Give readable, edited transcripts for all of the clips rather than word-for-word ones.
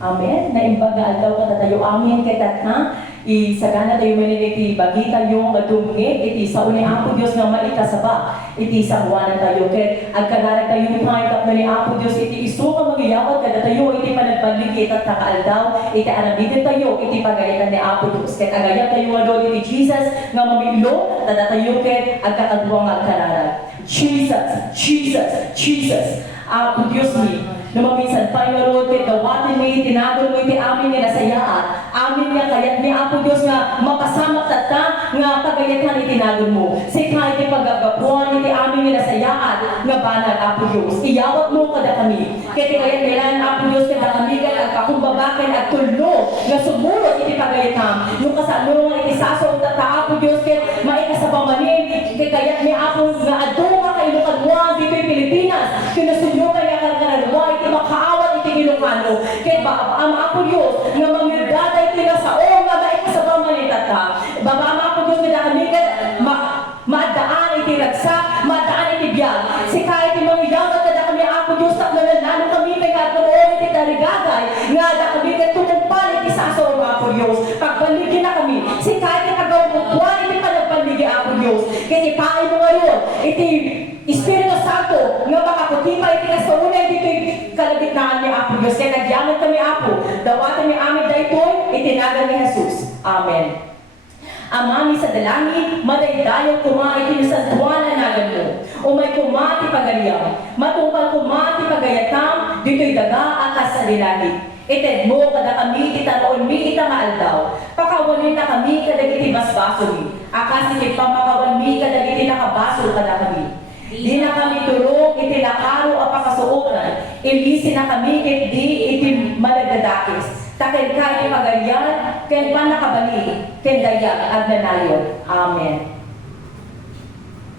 Amen. Na imbaga daw katatayo amin kay tatna. Isagana tayo man iti bagita yung madungit, iti sa uni Apo Diyos nga maikasaba, iti sa buwanan tayo. Kaya agkagara tayo ni Pangitap na ni Apo Diyos, iti iso ka magyawat kada tayo, iti panagpaligit at nakaaldaw, iti anabidin tayo, iti pagalitan ni Apo Diyos. Kaya agayat tayo wadon iti Jesus nga mamilo, tada tayo kaya agkakagwang agkarara. Jesus, Jesus, Jesus. Apo Diyos ni, lumaminsan pa yung rood, dawatin mo itinagol mo iti amin nga nasayaan. Amin nga kayat ni Apo Diyos nga mapasamak tata nga pagayatan itinagol mo. Si kahit ipagagapuan iti amin nga nasayaan nga banal Apo Diyos. Iyawat mo kada kami. Kaya kayat nilan Apo Diyos kada kami at kakumbabakan at tulno nga sumulot iti pagayatan. Nung kasano nga iti saso tata Apo Diyos kaya maikasabamanin. Kaya kayat ni Apo nga adto nga kailukanwa dito yung Pilipinas. Kinusunyo kaya karkaralwa iti makaawat iti Ilocano. Kaya ang Apo Diyos nga mamildada iti nasaong nga maikasabamanin tata. Baba ang Apo Diyos nga kami maadaan iti ragsak, maadaan iti biyag. Si kahit iti mangyawat na kami Apo Diyos at nananalo kami may katuloy iti tarigagay nga da kami katutungpan iti saso ang Apo Diyos. Pagbaligin na kami. Si kahit iti kagawagpuan iti panagbaligi Apo Diyos. Kasi paay mo ngayon iti Espiritu Santo nga makaputipa iti kasaunay dito'y kalagitnaan ni Apo Diyos. Kaya nagyamit kami Apo. Dawatan ni amin daytoy itinagan ni Jesus. Amen. Amami sa dalangin, madaydayo kuma itinasantuanan nagan mo. O may kumati pagaliyam. Matupal kumati pagayatam, dito'y daga akas sa dilangit. Ited mo kada kami itanoon mi itamaaldaw. Pakawanin na kami kada iti basbaso mi. Akas iti pamakawan mi kada iti nakabasol kada kami. Di na kami turong iti lakaro a pakasuotan. Ilisi na kami iti iti malagdadakis. Taken kaya pagalian, ken panakabali, ken dayag at nanayon. Amen.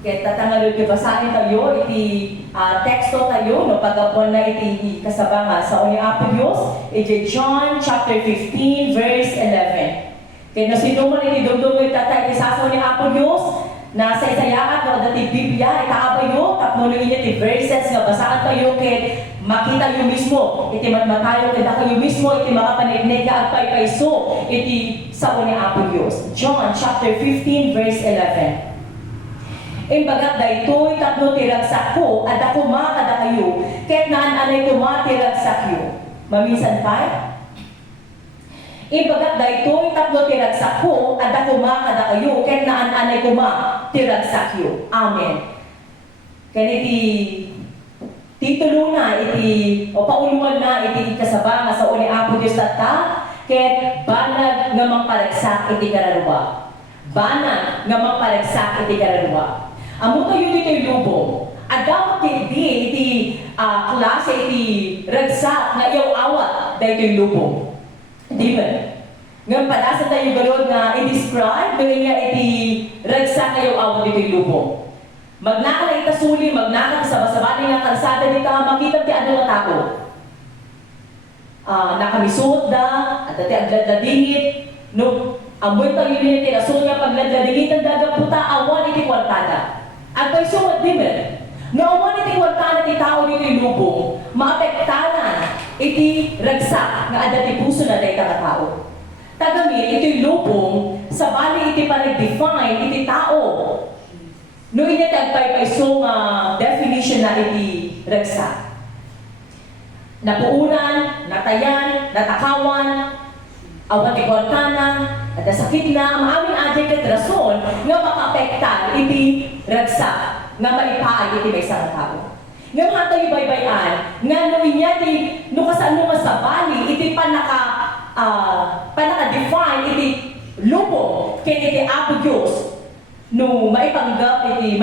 Kaya tatangalod basahin tayo, iti teksto tayo, no, pagkapon na iti kasabanga sa uni Apo Diyos, iti John chapter 15, verse 11. Kaya no sinuman iti dumdum tatay iti sasa uni Apo Diyos, nasa isayaat no dati Biblia itaabayo tapno inyo ti verses nga basaan tayo kay makita yo mismo iti matmatayo kada kayo mismo iti makapanignig ka agpaypayso iti sao ni Apo Diyos. John chapter 15 verse 11. Imbagat daytoy tapno ti ragsak ko at ako makada kayo ket naan-anay ko ti ragsak yo. Maminsan pa Imbagat daytoy tapno ti ragsak ko at ako makada kayo ket naan-anay ko ti ragsak yo. Amen. Kaniti titulo na iti o pauluan na iti kasaba nga sa uni Apo Diyos tata ket banag nga mangparagsak iti kararuwa. Banag nga mangparagsak iti kararuwa. Amo tayo dito'y lubong. Agawat iti klase iti ragsak nga iyaw awat dayto'y lubong. Di ba? Ngayon palasa tayo galod nga i-describe doon nga iti ragsak kayo awat dito'y lubong. Magnaka na itasuli, magnaka sa basabali nga kalsada di ka makita ti ano nga tao. Nakamisot da, at dati agladladingit, no, amoy tayo yun iti rason nga pagladladingit ang dagaputa awan iti kwartada. At pa'y sumad di ba? No awan iti kwartada ti tao dito yung lubong, maapektanan iti ragsak nga adati puso na dahi tao. Tagamit iti lubong, sa bali iti panag-define iti tao. No inatagpay-payso nga definition na iti ragsak. Napuunan, natayan, natakawan, awan ti kwartana, at sakit na, maamin adya ket rason nga makaapektan iti ragsak nga maipaay iti may isang tao. Nga mga tayo baybayan, nga no inyati, no kasano nga sa bali, iti panaka-define iti lubong, ken iti Apo Diyos, no maipanggap iti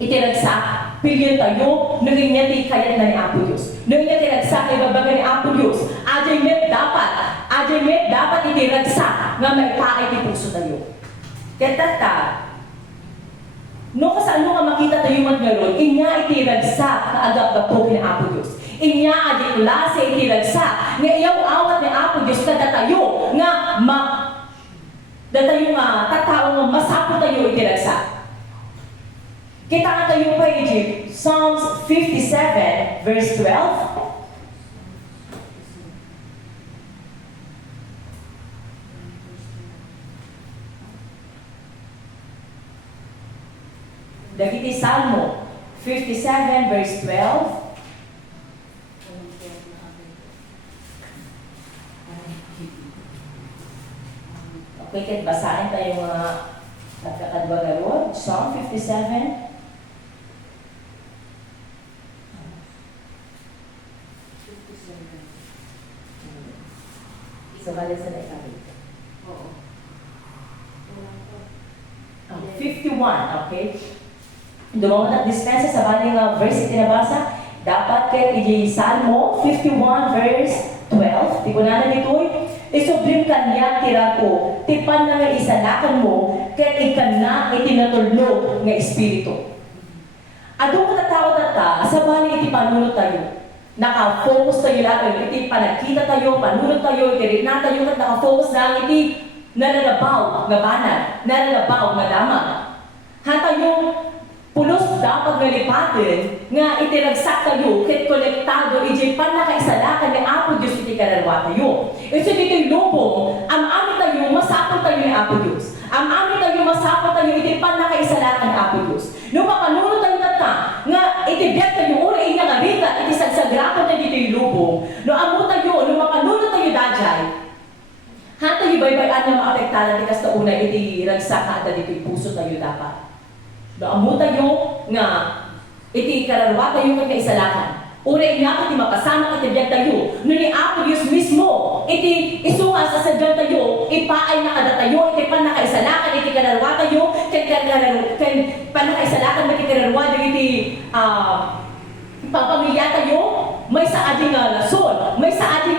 ragsak, pilyon tayo, naging niya ti kayat na ni Apo Diyos. Naging niya ti ragsak, ibabaga ni Apo Diyos. Adjay met dapat iti ragsak, nga maipaay ti puso tayo. Kaya tata, no kasano nga makita tayo matngaron, inya iti ragsak na agap-gapo ni Apo Diyos. Inya adi klase iti ragsak, nga iyaw awat ni Apo Diyos, kada tayo, nga datayo nga, tatao nga masapo tayo itiragsak. Kita nga tayo pa Egypt, Psalms 57 verse 12. Dagiti Salmo 57 verse 12. Okay, kahit basahin tayo mga nagkakadwa garod. Psalm 57. Isa ba sa naikabi? Oo. 51, okay? Dumawag at dispensa sa baling verse itinabasa. Dapat kahit iji Salmo 51 verse 12. Di ko na dito'y isublim kanya tira ko, tipan na nga isanakan mo, kahit ikan na itinatulog nga espiritu. Adong katao ta, sa bali iti panunod tayo. Naka-focus tayo lahat, iti panagkita tayo, panunod tayo, iti rin na tayo, at naka-focus na iti naranabaw nga banal, naranabaw nga dama. Hata yung pulos dapat nga lipatin, nga itiragsak tayo, kit konektado, iti panakaisalakan ni Apo Diyos iti kararwa tayo. Ito dito'y lubong, ang amin tayo, masapot tayo ni Apo Diyos. Ang amin tayo, masapot tayo, iti panakaisalakan ni Apo Diyos. Nung mapanunod tayo nga itibiyat tayo, ura inya nga rita, iti sagsagrapon tayo dito'y lubong. No amo tayo, nung mapanunod tayo dajay, hata yung baybayan nga maapektalan, tikas na una, iti ragsak hata dito'y puso tayo dapat. Amo tayo nga iti kararwa tayo nga kaisalakan. Uri nga iti mapasama iti biyag tayo. No ni Apo Diyos mismo, iti isunga sa sadyan tayo, ipaay na kada tayo, iti pan nakaisalakan, iti kararwa tayo, kan panakaisalakan, iti kararwa, iti pagpamilya tayo, may sa ating lason, may sa ating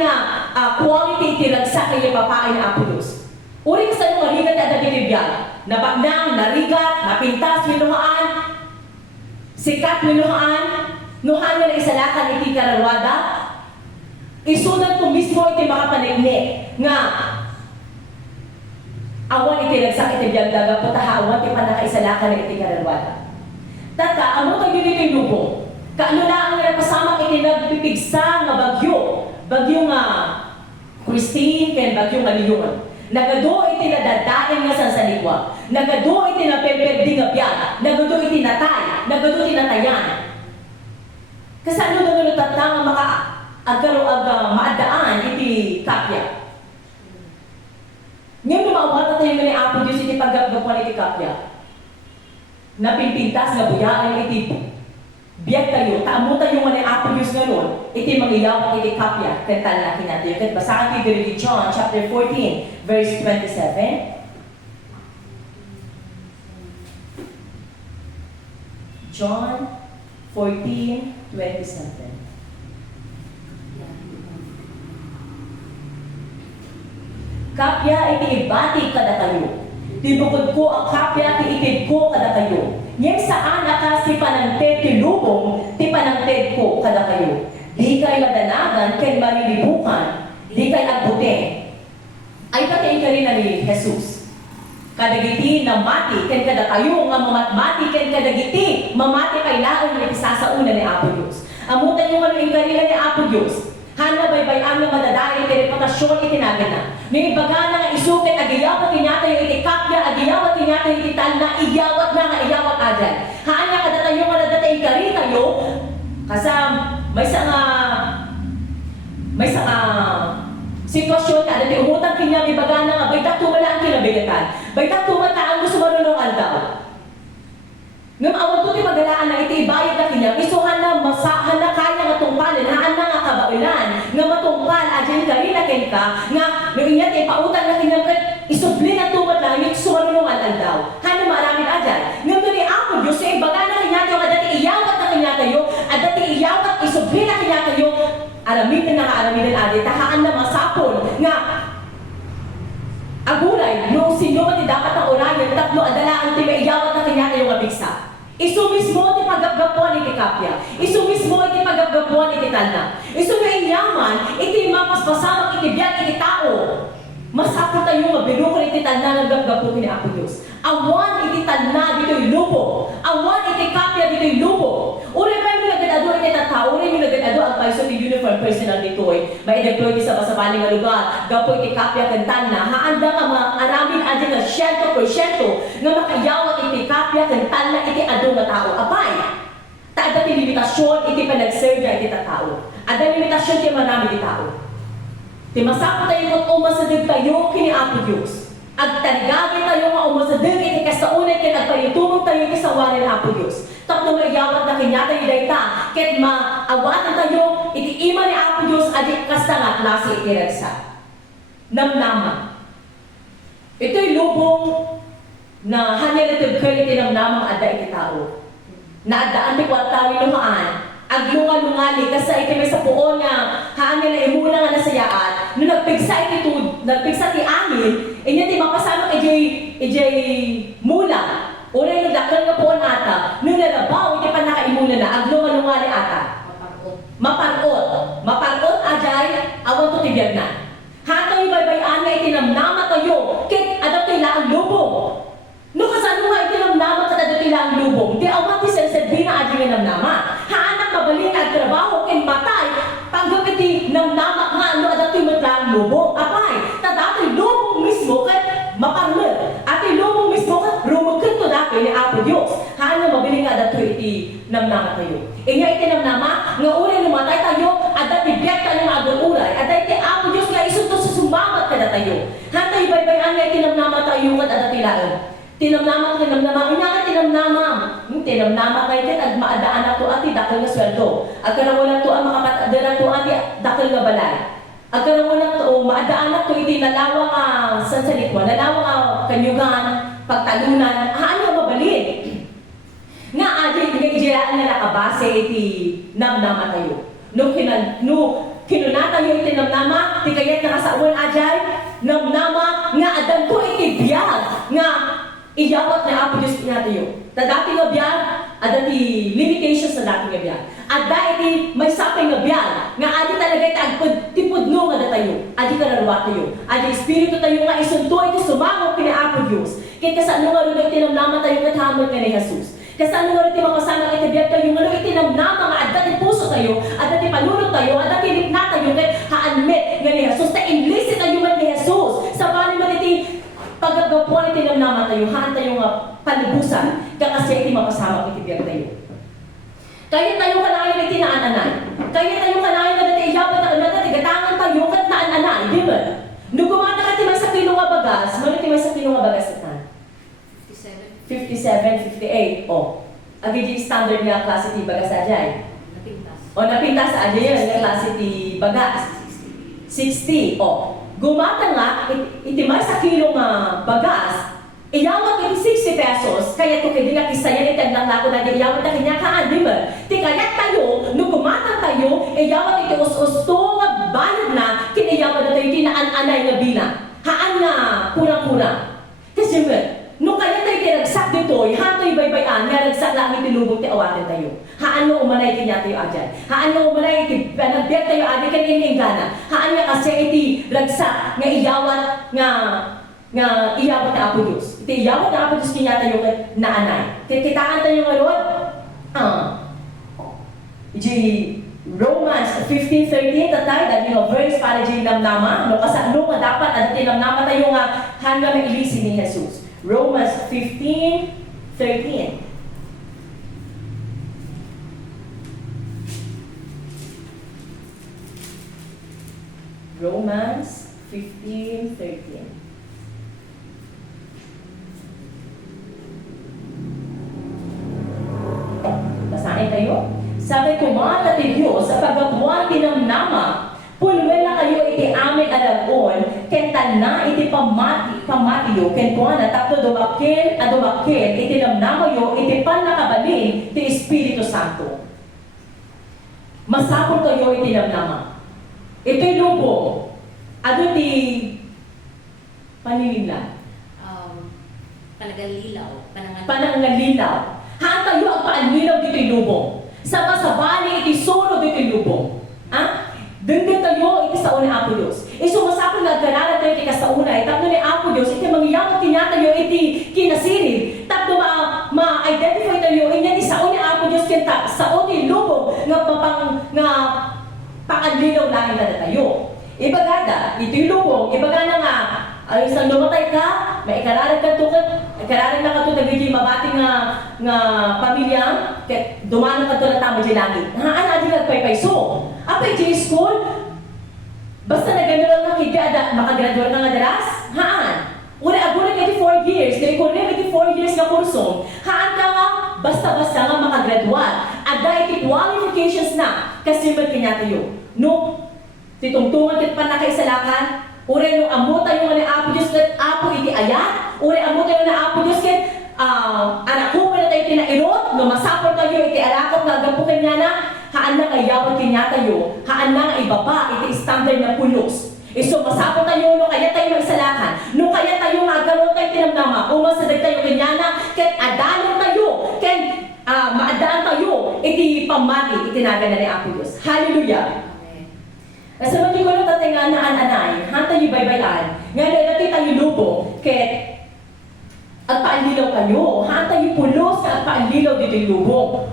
quality iti ragsak kayo papaay na Apo Diyos. Uri ka sa mga rigat at nagibiyag. Nabagnang, narigat, napintas, minuhaan, sikat, minuhaan, nuhaan nga na isalakan iti kararwada, isunod ko mismo iti makapanignik, nga awan iti nagsak iti biyag daga, putaha awan iti panakaisalakan iti kararwada. Tata, amo tayo dito yung lubong. Kaano na ang nagpasamak iti nagpipigsa nga bagyo nga Christine, ken bagyo nga Leon. Nagado iti nadadain nga sansalikwa. Nagado iti napepebdi nga biyak. Nagado iti natay. Nagado iti natayan. Kasano na tatang nga maadaan iti kapya. Ngayon lumawata tayo nga ni Apo Diyos iti paggagapuan iti kapya. Napinpintas nga buyaan iti biyak tayo, taamo tayo nga ni Apo Diyos nga nun, iti mangiyaw iti kapya, kantan natin natin. Kat basahan tayo dito John chapter 14, verse 27. John 14, 27. Kapya iti ibati kada kayo. Tibukod ko ang kapya, tiitid ko kada kayo. Ngayon saan akas ti panangted ti lubong, ti panangted ko kada kayo. Di kay madanagan, kay marilibukan, di kay agbutin. Ay patiin ka rin na ni Jesus. Kadagiti na mati, ken kada kayo nga mamatmati, ken kadagiti mamati kay laon iti sasauna ni Apo Diyos. Amutan yung ano yung karila ni Apo Diyos. Hana baybayan nga madadari iti reputasyon itinagan na. May ibagana nga isukit, agiyawat inyata yung iti kapya, agiyawat inyata yung iti talna, igiyawat na nga, igiyawat adan. Haan nga kadatayo nga nadatay kari tayo, kasam, may sa sitwasyon na, dati umutang kinya, may bagana nga, baytak tumala ang kinabigatan. Baytak tumata ang gusto marunong aldaw. Ngam awag ko ti magalaan na iti ibayad na kinya, isuhan na masahan na kaya nga tungpalin, haan na nga kabailan, nga matungpal, adyan ka rin natin ka, nga naging ti pautan na kinya, isubli na tumat lang, yung sumarunong aldaw. Hano maraming adyan. Ngam to ni Apo Diyos, yung ibaga na kinya tayo, at dati iyawat na kinya tayo, at dati iyawat, isubli na kinya tayo, aramin na nga aramin na adi, tahaan na masapon, nga agulay, nung sino ti dapat ang orayan, tatlo adalaan ti maiyawat na kinya tayo nga bigsa. Isu mismo ti pagaggapuan iti kapya. Isu mismo iti pagaggapuan iti talna. Isu na inyaman, iti mapaspasamak iti biyak iti tao. Masapot tayo nga binukon iti talna nga gaggapuan ni Apo Diyos. Awan iti talna dito'y lupo. Awan iti kapya dito'y lupo. Uri pa yung nagdadado iti kita tao rin yung nagdado ang paiso ti uniform personal dito may deploy ti sa basabaling nga lugar gapoy ti kapya kantan na haanda nga maaramin adi nga 100% nga makayawat iti kapya kantan na iti adu nga tao apay taada ti limitasyon iti panagserja iti tao ada limitasyon ti marami ti tao ti masako tayo kung umasadig tayo kini Apo Diyos agtarigagin tayo nga umasadig iti kasaunay ket agpayutulong tayo iti sawanan Apo Diyos tapno mayawat na kinyata yu dayta ket maawatan tayo iti ima ni Apo Diyos adi kastangat lasi iti ragsa namnama ito'y lubong na hanilatag kayo iti namnamang ada iti tao na adaan ti kwartawi lumaan aglunga-lungali kasi iti may sa puon nga haan nila imuna nga nasayaan no nagpigsa ti angin inya ti mapasama ijay mula unay nagdakal nga puon ata no nalabaw iti panakaimuna na aglunga-lungali ata maparot ajay awan to ti biyagnan hataw ibaybayan nga itinamnama tayo ket adap ti laang lubong no kasano nga itinamnama kada ti laang lubong di awan ti sensedbi na adi nga namnama mabalik ang trabaho ken matay tanggap iti namnama nga ano adato yung matlang lubong apay tadato yung lubong mismo kat maparmer at yung lubong mismo kat rumugkan to dato ni Apo Diyos haan nga mabili nga adato iti namnama tayo inya iti namnama nga unay lumatay tayo adat ibiyat ka ng agul-uray adat iti Apo Diyos nga isunto sa sumamat kada tayo haan tayo baybayan nga iti namnama tayo kat adat ilaan tinamnama inakat tinamnama kayo ket ag maadaan ato ati dakal nga sweldo ag karawon ato ang makapatadala to ati dakal nga balay ag karawon ato maadaan ato iti nalawang sansalikwa nalawang kanyugan pagtalunan haan nga mabalid nga adi nga ijiraan nga nakabase iti namnama tayo no kinunata yung iti namnama ti kayat nakasawan ajay namnama nga adan ko iti biyag nga iyawat na Apo Diyos inatayo. Ta dati nga biyag, ada ti limitations sa dati nga biyag. Ada iti may sapay nga biyag, nga adi talaga iti agpudno nga datayo. Adi kararwa tayo. Adi espiritu tayo nga isunto iti sumangok kini Apo Diyos. Kaya kasano nga rin iti namnama tayo kathamon ka ni Jesus. Kasano nga rin iti makasama iti biyag tayo nga rin iti namnama nga ada ti puso tayo, ada ti panunod tayo, ada ti likna tayo, kaya haanmet nga ni Jesus. Ta inlisi tayo man ni Jesus. Sa bali man iti pagkagapuan iti namnama tayo, haan tayo nga palubusan, kasi iti mapasama iti biyag tayo. Kaya tayo kanayon iti naananay. Kaya tayo kanayon na dati iyaban na dati gatangan tayo kat naananay, di ba? Nung kumata ka timay sa kilo nga bagas, mano timay sa kilo nga bagas na? 57, 58. O, agidi standard nga klase ti bagas ajay. Napintas. O, napintas ajay yun, nga klase ti bagas. 60. O, gumata nga, itimay sa kilo nga bagas, iyawat iti 60 pesos, kaya ito kaya nga kisayan itaglang lako na iyawat na kanya kaan, di ba? Ti kaya tayo, nung gumata tayo, iyawat iti us-usto nga bayad na, kiniyawat na tayo tinaan-anay nga bina. Haan nga, kurang-kurang. Kasi ba, nung kaya tayo tinagsak dito, haan tayo baybayan, nga nagsak lang iti lubong ti awatin tayo. Haan nga umanay kanya tayo adyan. Haan nga umanay iti nagbiyak tayo adyan kanya ingana. Haan nga kasi iti ragsak nga iyawat nga iyawat na Apo Diyos. Iti iyawat na Apo Diyos kanya tayo naanay. Kitaan tayo nga Lord. Romans 15:13 tatay dahil nga verse para dyan namnama. No kasano nga dapat at tinamnama tayo nga hanga mailisi ni Jesus. Romans 15:13. Romans 15:13. Basahin kayo. Sabi ko mga ti Diyos sa paggabuan tinamnama, pulwela kayo iti amin alagon, kentan na iti pamatiyo, kentuan na tapno dumakil, iti namnama yo, iti panakabalin, ti Espiritu Santo. Masapol kayo iti namnama. Ito'y lubong. Ano ti panililan? Panangalilaw. Haan tayo ang paanlilaw dito'y lubong. Sabasabali iti suno dito'y lubong. Denggan tayo iti sa una Apo Diyos. Sumasapol nga ganala tayo iti kasauna. Tapno ni Apo Diyos, iti mangyayamot tinatayo iti kinasirin. Tapno ma-identify tayo, inya ni sa una Apo Diyos kenta sa una lubong nga panganlinaw lang na tayo. Ibagada, ito'y lubong, ibagada nga, ay isang lumatay ka, may ikararag ka tukot, ikararag na ka ito, nagiging mabating nga pamilya, dumanong ka ito na tamo di langit. Haan, adi nagpaypayso. Apay, di school, basta na gano'n lang nakikita, makagraduate na nga daras, haan. Una, agunan ka 4 years, na ikunin ka 4 years na kurso, haan ka nga, basta-basta nga makagraduate. Ada iti qualifications na, kasi magkanya tayo. No, titungtungan kit pa na kay salakan, ure no amo tayo nga ni Apo Diyos ket Apo iti ayat, ure amo tayo na Apo Diyos ket anak ko na tayo tinairot, no masapol tayo iti arakot nga agapuken niya na, haan na nga yawat kanya tayo, haan na nga ibaba iti standard na pulos. So masapol tayo no kaya tayo magsalakan, no kaya tayo nga garo tayo tinamnama, umasadag tayo kanya na, ket adalon tayo, ket maadaan tayo iti pamati itinagan na ni Apo Diyos. Hallelujah! Sa mga ko lang tatay nga naan-anay, hanta yung baybayan, nga natin tayo lubo, ket at paanlilaw kayo, hanta yung pulos at paanlilaw dito yung lubo.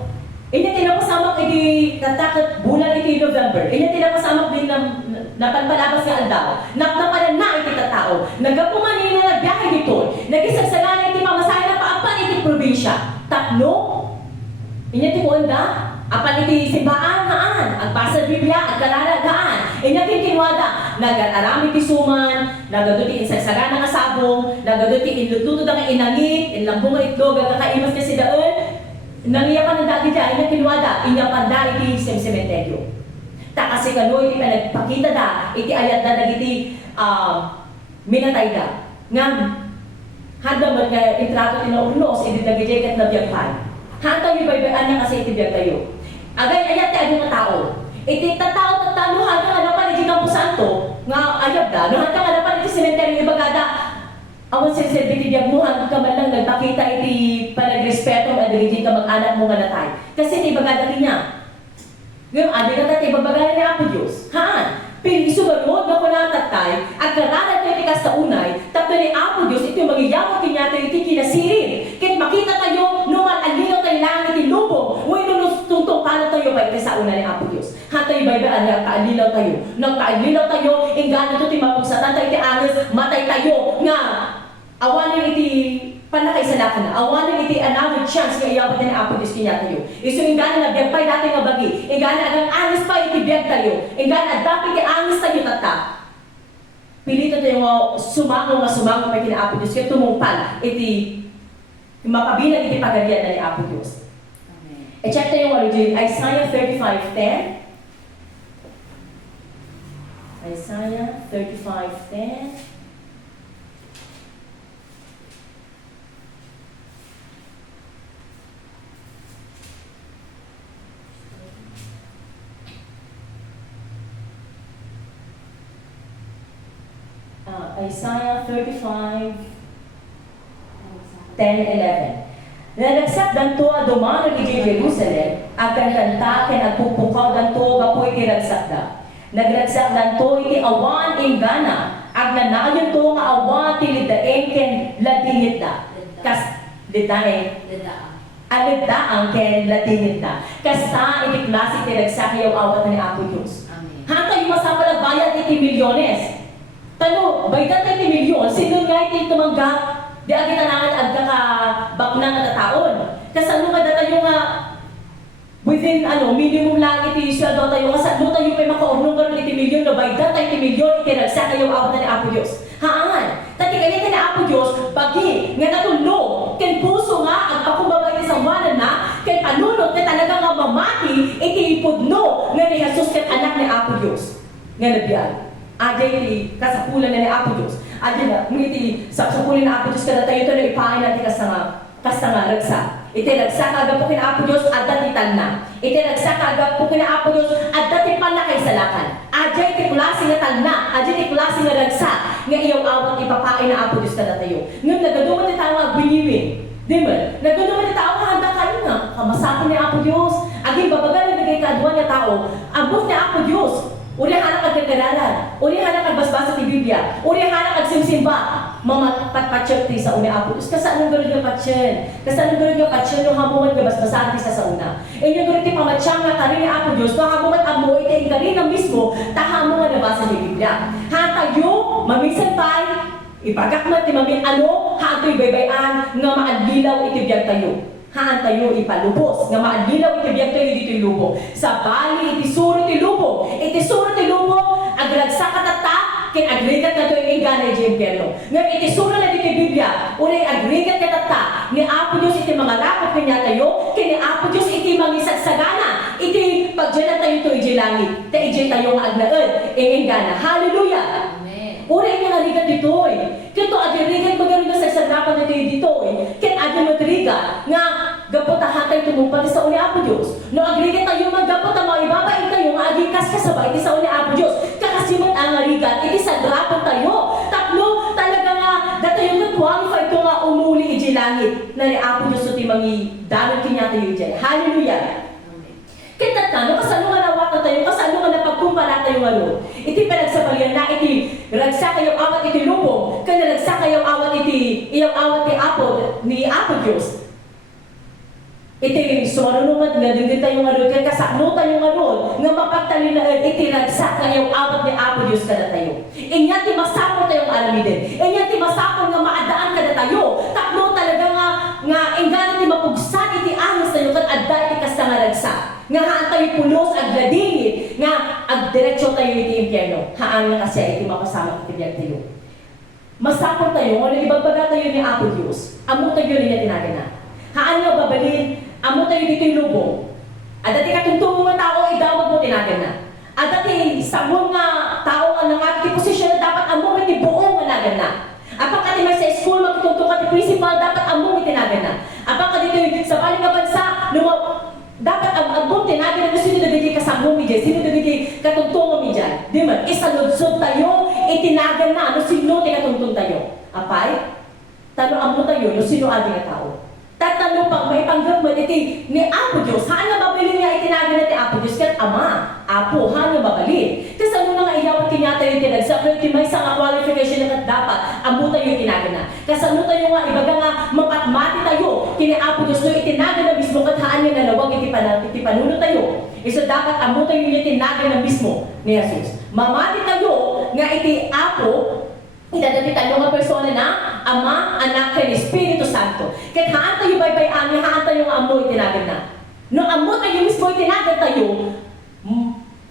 Inya tinapasamak iti tatakot bulan iti November, inya tinapasamak din na panpalabas nga aldaw, napalan na iti tatao, nagapumanin na nagbiyahe dito, nagisagsagana iti pamasahe na paapan iti probinsya. Tatlo, inya tikuanda, apan iti simbaan haan, agbasa Biblia, agkalalagaan, inyatin kinwada, nag-arami ti suman, nagaduti insagsagana nga sabong, nagaduti inlututo nga inangit, inlambong nga itlog, agkakaimas kasi daon, nangiyapan ng dati dyan, inyatin kinwada, inyapan da iti sementeryo. Ta kasi kano iti nagpakita da, iti ayat da nagiti minatay da. Nga, handa mo nga intrato tinaurnos, iti nagijay kat nabiyagpan. Hanta yung baybayan niya kasi iti biyag tayo. Agay ayat ti adi nga tao. Iti tatao tatalo hanggang hanapan iti Campo Santo nga ayab da. No hanggang hanapan iti sementeryo ibagada. Awan sirserbi ti biyag mo hanggang ka man lang nagpakita iti panagrespeto at iti ka mag-anak mo nga natay. Kasi iti ibagada niya. Ngayon, adi nga tatay ibagada ni Apo Diyos. Haan? Pinisugarod na ko natatay at karanan ko iti sa unay tapos ni Apo Diyos iti magiyawat kinyato iti kinasirin. Kit makita tayo numan alinaw tayo langit iti lubong. Uy, tungtong pala tayo ba iti sa una ni Apo Diyos. Hato'y baybayaan niya, kaalinaw tayo. Nang kaalinaw tayo, ingana ito ti mapagsatan tayo iti angis, matay tayo. Nga, awanin iti panakay sa lakan na. Awanin iti another chance nga iyawat ni Apo Diyos kanya tayo. Iso ingana na biyag pa'y dati nga bagi. Ingana agang angis pa iti biyag tayo. Ingana dapat iti angis tayo tata. Pilito tayo nga sumango pa iti na Apo Diyos. Kaya tumungpal iti mapabinag iti pagarian na ni Apo Diyos. I-check tayo yung origin. Isaiah 35:10. Isaiah 35:10. Isaiah 35:10-11. Nalagsak danto a dumano iti Jerusalem, agkan kanta ken agpupukaw danto gapoy iti ragsakda. Nagragsak danto iti awan ingana, agnanayon to nga awan ti lidaeng ken ladingit da. Kas lidaeng aliddaang ken ladingit da. Kasta iti klase iti ragsak yaw awat ni Apo Diyos. Hanta yung masapalag bayad iti milyones. Tano, baydan tayo iti milyon, sino nga iti tumanggap? Di agit nangan agkakabakna nga taon. Kasano nga datayo nga within minimum lang iti sweldo tayo. Kasano tayo pa'y makaurnong karoon iti milyon, no baydan tayo iti milyon, iti ragsa kayo awat na ni Apo Diyos. Haan, tati kaya ni Apo Diyos, bagi nga natulo, ken puso nga, agpakumbaba iti sawanan na, ken panunot na talaga nga mamati, iti ipudno nga ni Jesus ken anak ni Apo Diyos. Nga nabiyag. Aday iti kasapulan na ni Apo Diyos. Aday na, iti sapulan na Apo Diyos kada tayo ito na ipain natin kasta nga ragsa. Iti ragsa kagap po kina Apo Diyos at datitan na. Iti ragsa kagap po kina Apo Diyos at datipan na kay salakan. Aday iti klase nga talna. Aday iti klase nga ragsa. Nga iyaw awat ipapain na Apo Diyos kada tayo. Ngayon nagaduman ni tao nga biniwin. Di ba? Nagaduman ni tao nga handa kayo nga. Kamasapin ni Apo Diyos. Aging babagal na nagay kaduan niya tao. Ambot ni Apo Diyos. Uri hanak agkagalalan, uri hanak agbasbasa ti Biblia, uri hanak agsimsimba. mamapatpatsyag ti sa una Apo Diyos. Kasaan nga rin nga patsyan? Kasaan nga rin nga patsyan yung hamuman nga basbasan ti sa una? E yung rin ti pamatsyang nga karin ni Apo Diyos, no hamuman amo iti karin na mismo, tahamuman na basa ni Biblia. Hatayo, mamisan pa'y, ipagak mo ti mamin ano, hato'y baybayan nga maadlilaw iti biyag tayo. Haan tayo ipalubos, nga maadlilaw iti biyag tayo dito lubo. Sa bali, iti suro ti lubo. Iti suro ti lubo, agragsa katata, kin agrigat na ito yung ingana iti impyerno. Ngayon, iti suro na dito Biblia, unay agrigat katata, ni Apo Diyos iti mga rakot niya tayo, kin ni Apo Diyos iti mangisagsagana, iti pagdyan tayo ito iti langit, ta iti tayo nga agnaed, ingana. Hallelujah! Unay nga arigat dito eh. Kito agirigat magaling sa sagrapan dito eh. Kin agrigat nga gapotahan tayo tumupad sa uni Apo Diyos. No agrigat tayo magapot ang mga ibabain tayo nga agikas kasabay iti sa uni Apo Diyos. Kakasimat ang arigat, iti sagrapan tayo. Tapno talaga nga datayo nga qualify ito nga umuli iti langit na ni Apo Diyos iti mangi dapat kinya tayo dyan. Hallelujah! Kita ka, no, kasano nga nawatan tayo, kasano nga napagkumpara tayo nga no. Iti panagsabalian na, iti ragsa kayo awat iti lubong, kaya ragsa kayo awat iti, iyang awat ni Apo Diyos. Iti sumarunungan nga, din tayo nga ron, kaya kasano tayo nga ron, nga mapagtalinaan, iti ragsa kayo awat ni Apo Diyos kada tayo. Inya ti masapon tayong alamidin, inya ti masapon nga maadaan kada tayo, takno talaga nga ingana ti mapugsan iti angos tayo, kat adda iti kasta nga ragsa. Nga haan tayo pulos, agladingit, nga agdiretsyo tayo iti impyerno. Haan nga kasi iti mapasama iti biyag tayo. Masapon tayo, ngunit ibagbaga tayo ni Apo Diyos, amo tayo niya tinagana. Haan nga babalin, amo tayo dito yung lubong. At dati katungtong mga tao, idawag mo tinagana. At dati samong nga tao ang nangat iti posisyon na dapat amo iti buong managana. Apang kati may sa school, magtutong kati principal, dapat amo itinagana. Apang kati sa baling nga bansa, dapat ang tinagan na sino dagiti kasamo mi dyan, sino dagiti katungtungan mi dyan. Di man, isaludsod tayo, itinagan na, no sino ti katungtong tayo. Apay, tano amo tayo, no sino adi nga tao. Tatano pang may panggap mo, iti ni Apo Diyos, haan nga babili niya itinagan na ti Apo Diyos, kat Ama, Apo, haan nga babali. Kasi ano nga iyawat kinya tayo tinagsa, pero iti may isang qualification na dapat, amo tayo itinagan na. Kasi ano tayo nga, ibaga nga, mapatmati tayo, kini Apo Diyos, no itinagan na mismo, kat haan nga nalawag, iti panuno tayo. Iso dapat, amo tayo yung itinagan na mismo ni Jesus. Mamati tayo, nga iti Apo, itadati tayo nga persona na Ama, Anak, kay Espiritu Santo. Kahit haan tayo baybayan, haan tayo nga amo itinagan na. No amo tayo mismo itinagan tayo,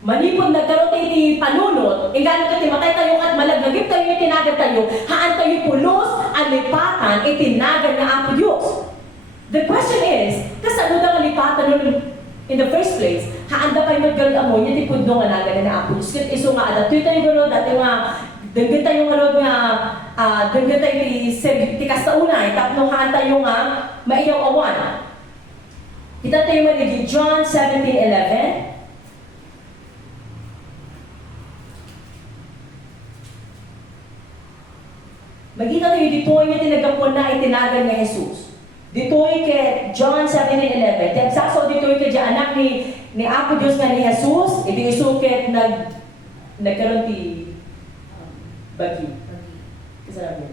manipod nagkaroon tayo iti panunot, ingano ka matay tayo at malaglagip tayo itinagan tayo, haan tayo pulos, alipatan, itinagan na Apo Diyos. The question is, kasano daw alipatan nun in the first place? Haan da kayo magkaroon amo, yung tipudno nga nagan na Apo Diyos. Kaya iso nga, dato'y tayo gano'n, dati nga, dagdag tayo nga nga, dagdag tayo tikas sa una, tapno haan tayo nga, maiyaw awan. Kita tayo manigin, John 17:11. Magkita tayo dito yung tinagapon na itinagan ni Jesus. Dito kay John 17:11. Tagsaso dito kay anak ni Apo Diyos nga ni Jesus, iti isukit nagkaroon ti bagi. Kasarap yan.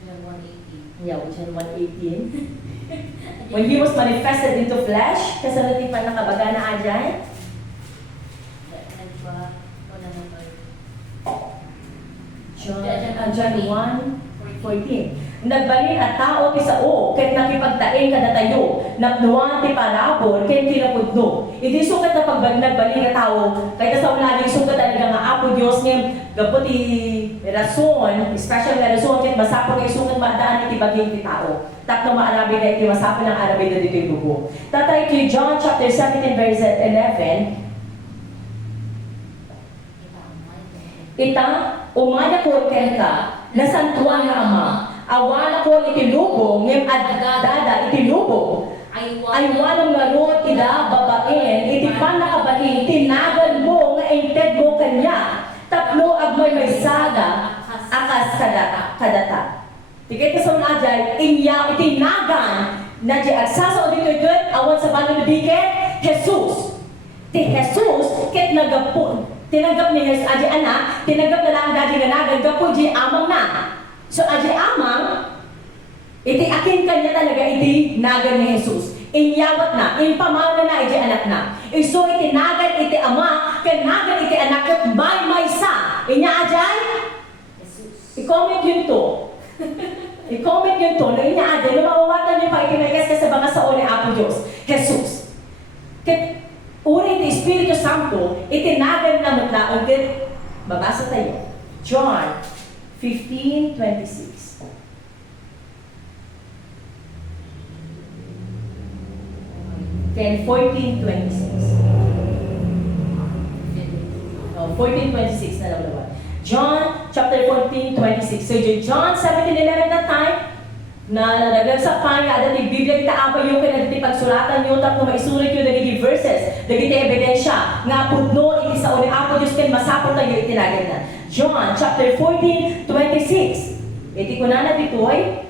John 1:18. Yeah, John 1:18. When He was manifested into flesh, kasarap ti pa nakabaga na adyan. John 1:14. Nagbalin at tao ti sao, ket nakipagtaing kada tayo, napnuan ti parabor, ket tinapudno. Idi sukat na nagbalin at tao, kaya sa laging sukat talaga nga Apo Diyos ngem gabot ti rason, special na rason, ket masapon kay sukat maadaan ti baging ti tao. Tapno maarabi na iti masapon ng arabi na dito yung bubo. Tatay ti John chapter 17 verse 11. Ita, umaya ko ken ka, nasantuan nga Ama, awala ko itilubong, ngem adada itilubong, ay walang nga ida babaen, iti panakabahin, tinagan mo nga inted mo kanya, tapno agmay may sada, akas kadata. Tikay ka sa unajay, itinagan, na di agsaso dito awan sa balang biket, Jesus. Ti Jesus, ket nagapo, tinanggap ni Jesus aji anak, tinanggap na lang dadi nga nagagapo di amang na. So aji amang, iti akin kanya talaga iti nagan ni Jesus. Inyawat na, impamaw na iti anak na. Iso iti nagan iti ama, ken nagan iti anak ket may sa. Inya ajay? Jesus. I-comment yun to. I-comment yun to. Na inya ajay, na mawawatan niyo pa itinagkas ka sa mga sao ni Apo Diyos. Jesus. Ket uri iti Espiritu Santo, itinagan na matlaon ket babasa tayo. John 15:26. Then 14:26. Oh, 14:26 na lang. John chapter 14:26. So John 17:11 that time, na nagagsak pa nga dati Biblia kita apa yung kaya dati pagsuratan yung tapos maisulit yung dagiti verses, dagiti ebidensya nga pudno iti sa uni Apo Diyos ken masapot tayo itinagan na. John chapter 14:26. Iti kunana ditoy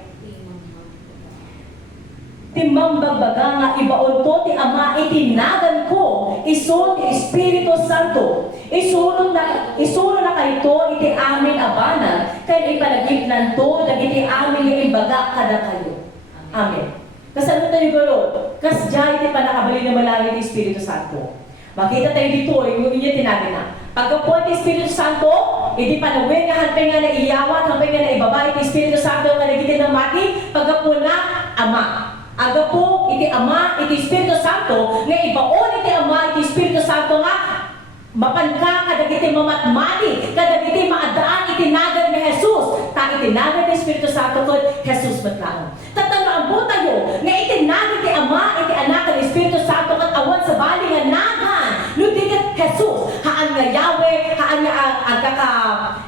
timbang-bagbaga nga ibaon to ti ama itinagan ko iso ti Espiritu Santo isuno na kayto iti amin abana kay ipanagipnan to dagiti amin nga imbaga kada kayo. Amen. Kasano tayo galo? Kas jay iti panakabali na malangit ti Espiritu Santo. Makita tayo dito yung inyo tinagan na. Pagkapo ti Espiritu Santo, iti panawin nga hanpay nga na iyawat, hanpay nga na ibaba iti Espiritu Santo nga nagiti ng mati, pagkapo na ama. Aga po, iti Ama, iti Espiritu Santo, nga ibaon iti Ama, iti Espiritu Santo nga, mapanka, kadagiti mamatmati, kadagiti maadaan, itinagan ni Jesus. Ta itinagan ni Espiritu Santo ko, Jesus matlaan. Tatangaan po tayo, nga itinagan iti Ama, iti Anak, iti Espiritu Santo, kat awan sa bali nga nagan, nudigat Jesus, haan nga Yahweh, haan nga agkaka,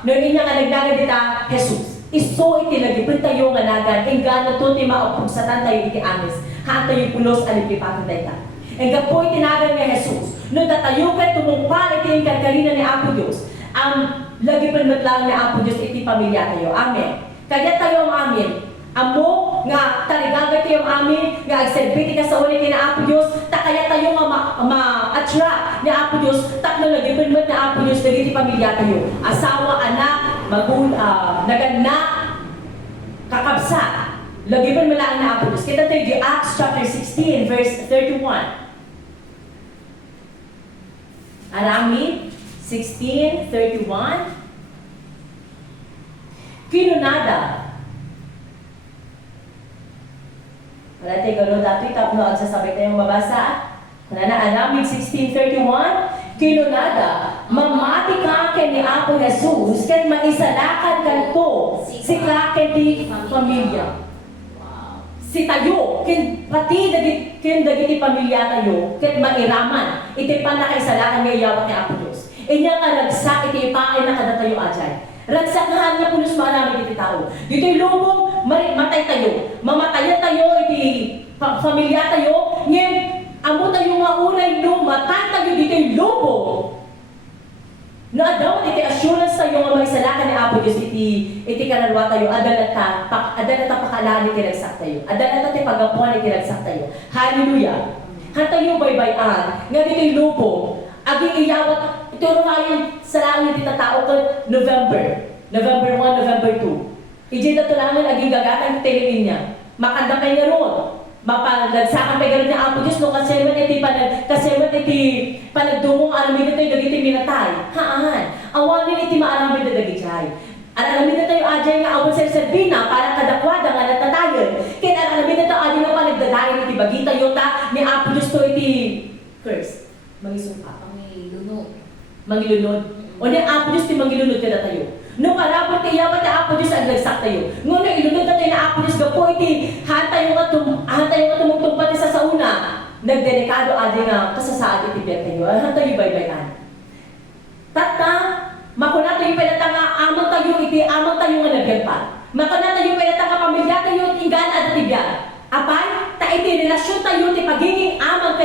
noon niya nga nagdagan dita, Jesus. Iso iti nagipin tayo nga nagan, ingano to ti maupugsatan tayo iti amis. Haan tayo pulos alipipatan tayo ka. Engga po itinagan nga Jesus. No datayo ka tumungpal iti ingkarkarina ni Apo Diyos. Ang lagi panmatlang ni Apo Diyos iti pamilya tayo. Amen. Kaya tayo ang amin. Amo nga taligagat tayo ang amin, nga agserbiti ka sa uli kina Apo Diyos, ta kaya tayo nga ma-attract ni Apo Diyos, takno lagi panmat ni Apo Diyos, lagi iti pamilya tayo. Asawa, anak, naganak, kakabsa. Lagi pa malaan na Apo Diyos. Kita tayo di Acts chapter 16, verse 31. Arami 16:31. Kinunada. Wala tayo gano'n dati, tapno ang sasabit na yung mabasa. Kunana, Arami 16:31. Kinunada, mamati ka ken ni Apo Jesus, ken maisalakan kanto, si ka ken di pamilya. Si tayo, ken pati dagiti pamilya tayo, ken mairaman, iti panakaisalakan nga iyawat ni Apo Diyos. Inya nga ragsak, iti ipaay na kada tayo ajay. Ragsak nga na pulos marami iti tao. Dito'y lubong, matay tayo. Mamatayan tayo, iti pamilya tayo, ngayon, amo tayo nga unay lumatan tayo dito'y lobo. Na daw iti assurance tayo nga maisalakan ni Apo Diyos iti kanalwa tayo, adalat pakalaan iti ragsak tayo. Adalat iti pagapuan iti ragsak tayo. Hallelujah. Hantayo baybayan, nga dito'y lobo, aging iyawat, ito rumayon sa langit iti tatao ko November 1, November 2. Iji na tulangan aging gagatan iti limin niya. Makanda kayo nga ron. Mapalagsakan pa gano'n niya Apo Diyos no kasi man iti panagdumong alamid na tayo dagiti minatay. Haan, awanin iti maalamid na dagitay. Alamid na tayo ajay nga awan sa Serbina para kadakwada nga natatayon. Kaya alamid na tayo ajay nga panagdadayon iti bagita yota ni Apo Diyos to iti curse. Mangisumpa. Mangilunod. O ni Apo Diyos ti mangilunod ka na tayo. No karapot ti yaman na Apo Diyos ang nagsak tayo. Ngunit ilunod na tayo na Apo Diyos gapo iti hatayo nga tumugtong pati sa sauna. Nagdelikado adi nga kasasaad iti biyan tayo. Hatayo baybayan. Tata, makuna tayo pinata nga amang tayo nga nagyagpan. Makuna tayo pinata nga pamilya tayo inggan at iti biyan. Apay, ta iti relasyon tayo ti pagiging amang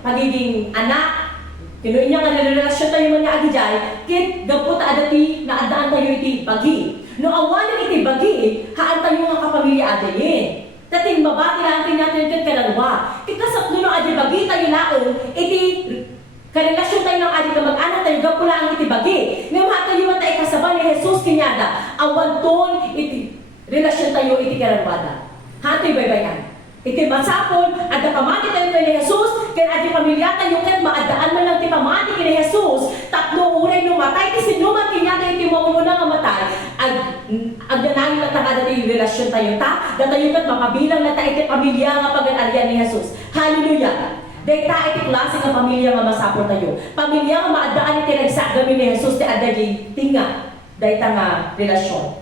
pagiging anak. Kinuin niya nga narelasyon tayo mga agijay, kit gapot adati na adaan tayo iti bagi. No awalan iti bagi, haan tayo nga kapamilya adayin. Tating mabati lang natin kit kanalwa. Kit kasap no adi bagi tayo laon, iti Karelasyon tayo ng adik na mag-anak tayo, gapula ang itibagi. Ngayon tayo man tayo kasaba ni Jesus kinyada. Awan ton, iti, relasyon tayo iti karabada. Hati baybayan. Iti masapon, at pamati tayo kay ni Jesus, kaya adi pamilya tayo kat maadaan man lang ti pamati kay ni Jesus, tatlo uray nung matay, ti sinuman kinyada iti maununa nga matay, ag nanangin na takada tayo relasyon tayo ta, datayo kat makabilang na tayo iti pamilya nga pag-anaryan ni Jesus. Hallelujah! Dahil tayo iti klase nga pamilya nga masapon tayo. Pamilya nga maadaan iti nagsagami ni Jesus ti adagay tinga. Dahil nga relasyon.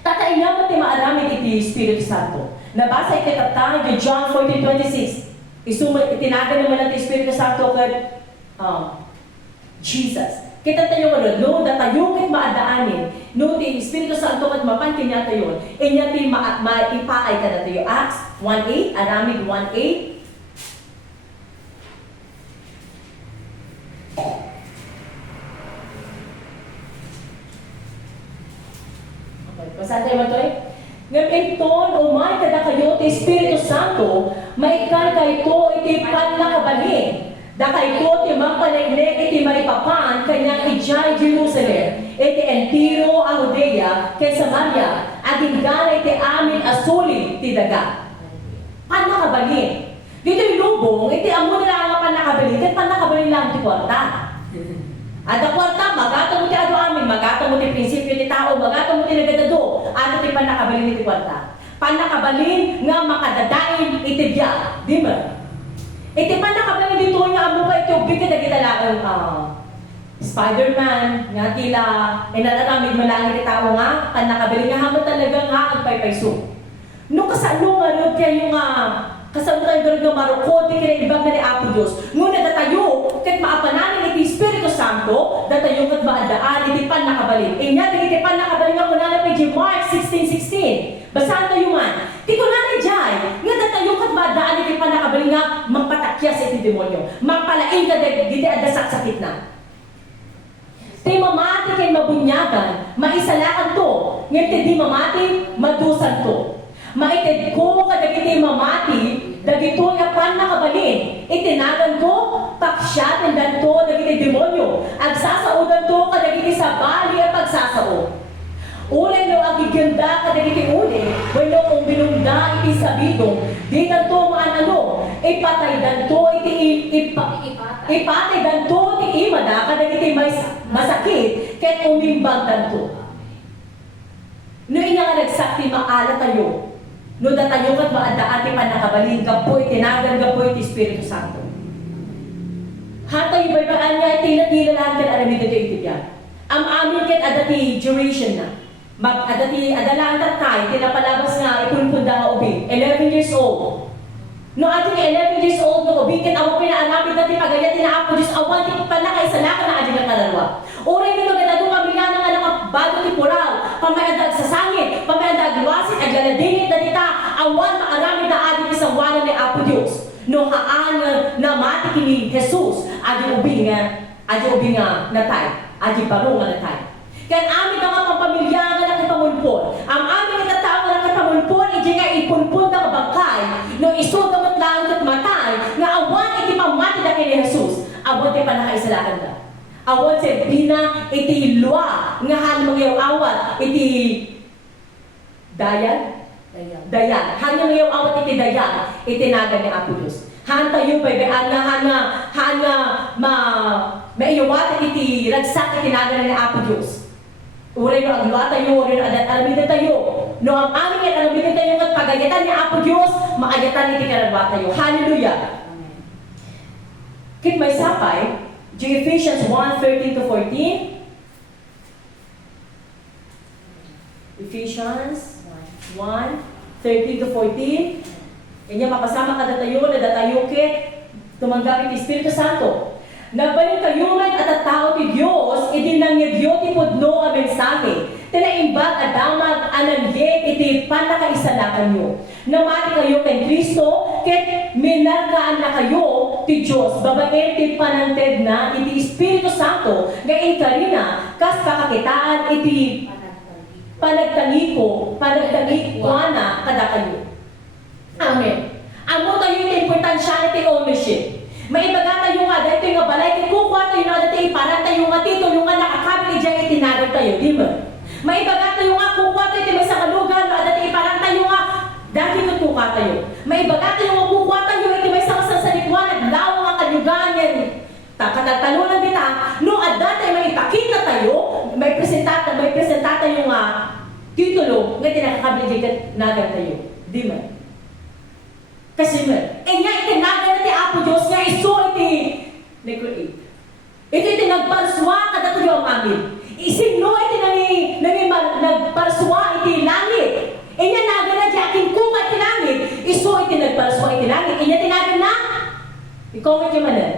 Tatay nga ti maaramid iti Espiritu Santo. Nabasa iti tatay di John 14:26. Itinaga naman natin Espiritu Santo kay Jesus. Kita tayo nga no, datayo kit maadaanin. No, ti Espiritu Santo kat mapantin niya tayo. Inya ti maipaay ka na tayo. Acts 1:8, Aramid 1:8. Basahin tayo ito eh. Ngayon iton, umay kada kayo, ti Espiritu Santo, maikan kayo iti panlakabalin. Da kayo, ti magpanegnek, iti maripapan, kanyang ijay Jerusalem, iti entiro a Judea, kay Samaria, aging gana iti amin asuli, ti daga. Panlakabalin. Dito yung lubong, iti amo na lang ang panlakabalin, kaya panlakabalin lang ti kwarta. At ang kwarta, magatang mo ti ado amin, magatang mo ti prinsipyo ti tao, magatang mo ti nagadado, ato ti panakabalin iti kwarta. Panakabalin nga makadadain iti biya, di ba? Iti panakabalin dito nga amo ka iti ubig ka nagita lang Spider-Man, nga tila, inalagamid mo lang iti tao nga, panakabalin nga hamon talaga nga ang paypayso. No kasano nga no kaya yung kasama tayo nga marukod, di kinaibag na ni Apo Diyos. Ngunit datayo, kat maapananin iti Espiritu Santo, datayo kat maadaan, iti pan nakabalin. Inya, iti pan nakabalin nga muna na page Mark 16:16. Basahan tayo man. Di ko na jay, nga datayo kat maadaan, iti pan nakabalin nga, magpatakyas iti demonyo. Magpalain ka diti adasak sakit na. Tay mamati kay mabunyagan, maisalakan to. Ngayon di mamati, madusan to. Maited ko kadagiti mamati, dagito yapan nakabalin. Itinagan ko, paksyatin dan to dagiti demonyo. Agsasaudan to kadagiti sa bali at pagsasao. Ulen no agiganda kadagiti uli, wano kung binungda iti sabidong, di dan to maanano, ipatay dan to ipatay dan to ti imada kadagiti masakit, ket umimbang dan to. No nga nagsakti maala tayo. No datayo kat maadaan ti panakabalin, kapoy, tinagan kapoy ti Espiritu Santo. Hatay baybagaan niya, tila-tila lang kat aramid ito itibiyan. Amin kat adati duration na. Adati adalaan tatay, tinapalabas nga ipunpunda nga ubi. 11 years old. No ating 11 years old no ubi, kat ako pinaanapit dati pagayat tinaapo Diyos, awan ti panakaisalakan na ating nga karalwa. Uray nito gadadong kamila na nga nakabago ti puraw, pamayadag sa sangit, pamayadag luwasit, aglaladingit na dita, awan maarami na adik isang wala ni Apo Diyos. No haan na mati kini Jesus, adi ubi nga natay, adi barong nga natay. Kan amin nga pampamilya nga nakipamunpon, ang amin nga tao nga nakipamunpon, iji nga ipunpon na bangkay, no isod na matlaan at matay, nga awan iti pamati na kini Jesus, awan ti panakaisalakan ka. Awan sa bina, iti luwa, nga han mangyaw awat, iti dayan? Dayan. Han mangyaw awat iti dayan, itinagan ni Apo Diyos. Han tayo baybayaan nga, han maiyawat iti ragsak itinagan ni Apo Diyos. Uray no agluwa tayo, uray no alamida tayo. No ang amin yan, alamida tayo at pagayatan ni Apo Diyos, maayatan iti karagwa tayo. Hallelujah! Kit may sapay, Ephesians 1:13-14. Ephesians 1:13-14. Inya mapasama ka datayo na datayo kit tumanggapit ti Espiritu Santo. Nabayon kayuman at tao ti Diyos, idinangyadyo ti pudno a mensahe. Tinaimbag a damag anangyet iti panakaisalakan nyo. Namati kayo kay Kristo, ket minargaan na kayo ti Diyos. Babae ti panangted na iti Espiritu Santo, gain karina, kas pakakitaan iti panagtaniko na kada kayo. Amen. Amo tayo iti importansya iti ownership. Maibaga tayo nga, dahil nga balay, kaya kukuha tayo na dati iparang tayo nga tito, yung nga nakakabili dyan itinarang tayo, di ba? Maibaga tayo nga, kukuha tayo, may sa kalugan, na dati iparang tayo nga, dati kukuha tayo. Maibaga tayo nga, kukuha tayo, may sa kasasalikwan, naglawang ang kalugan yan. Talunan kita, no at dati may ipakita tayo, may presentata tayo nga titulo, nga tinakakabili dyan nagan tayo, di ba? Kasi nga, nga itinagan natin Apo Diyos nga iso iti nag-create. Ito itinagparswa kada tayo ang amin. Isino iti nagparswa iti langit. Inya nagan na di aking kuma iti langit. Iso iti nagparswa iti langit. Inya tinagan na. I-comment nyo man na.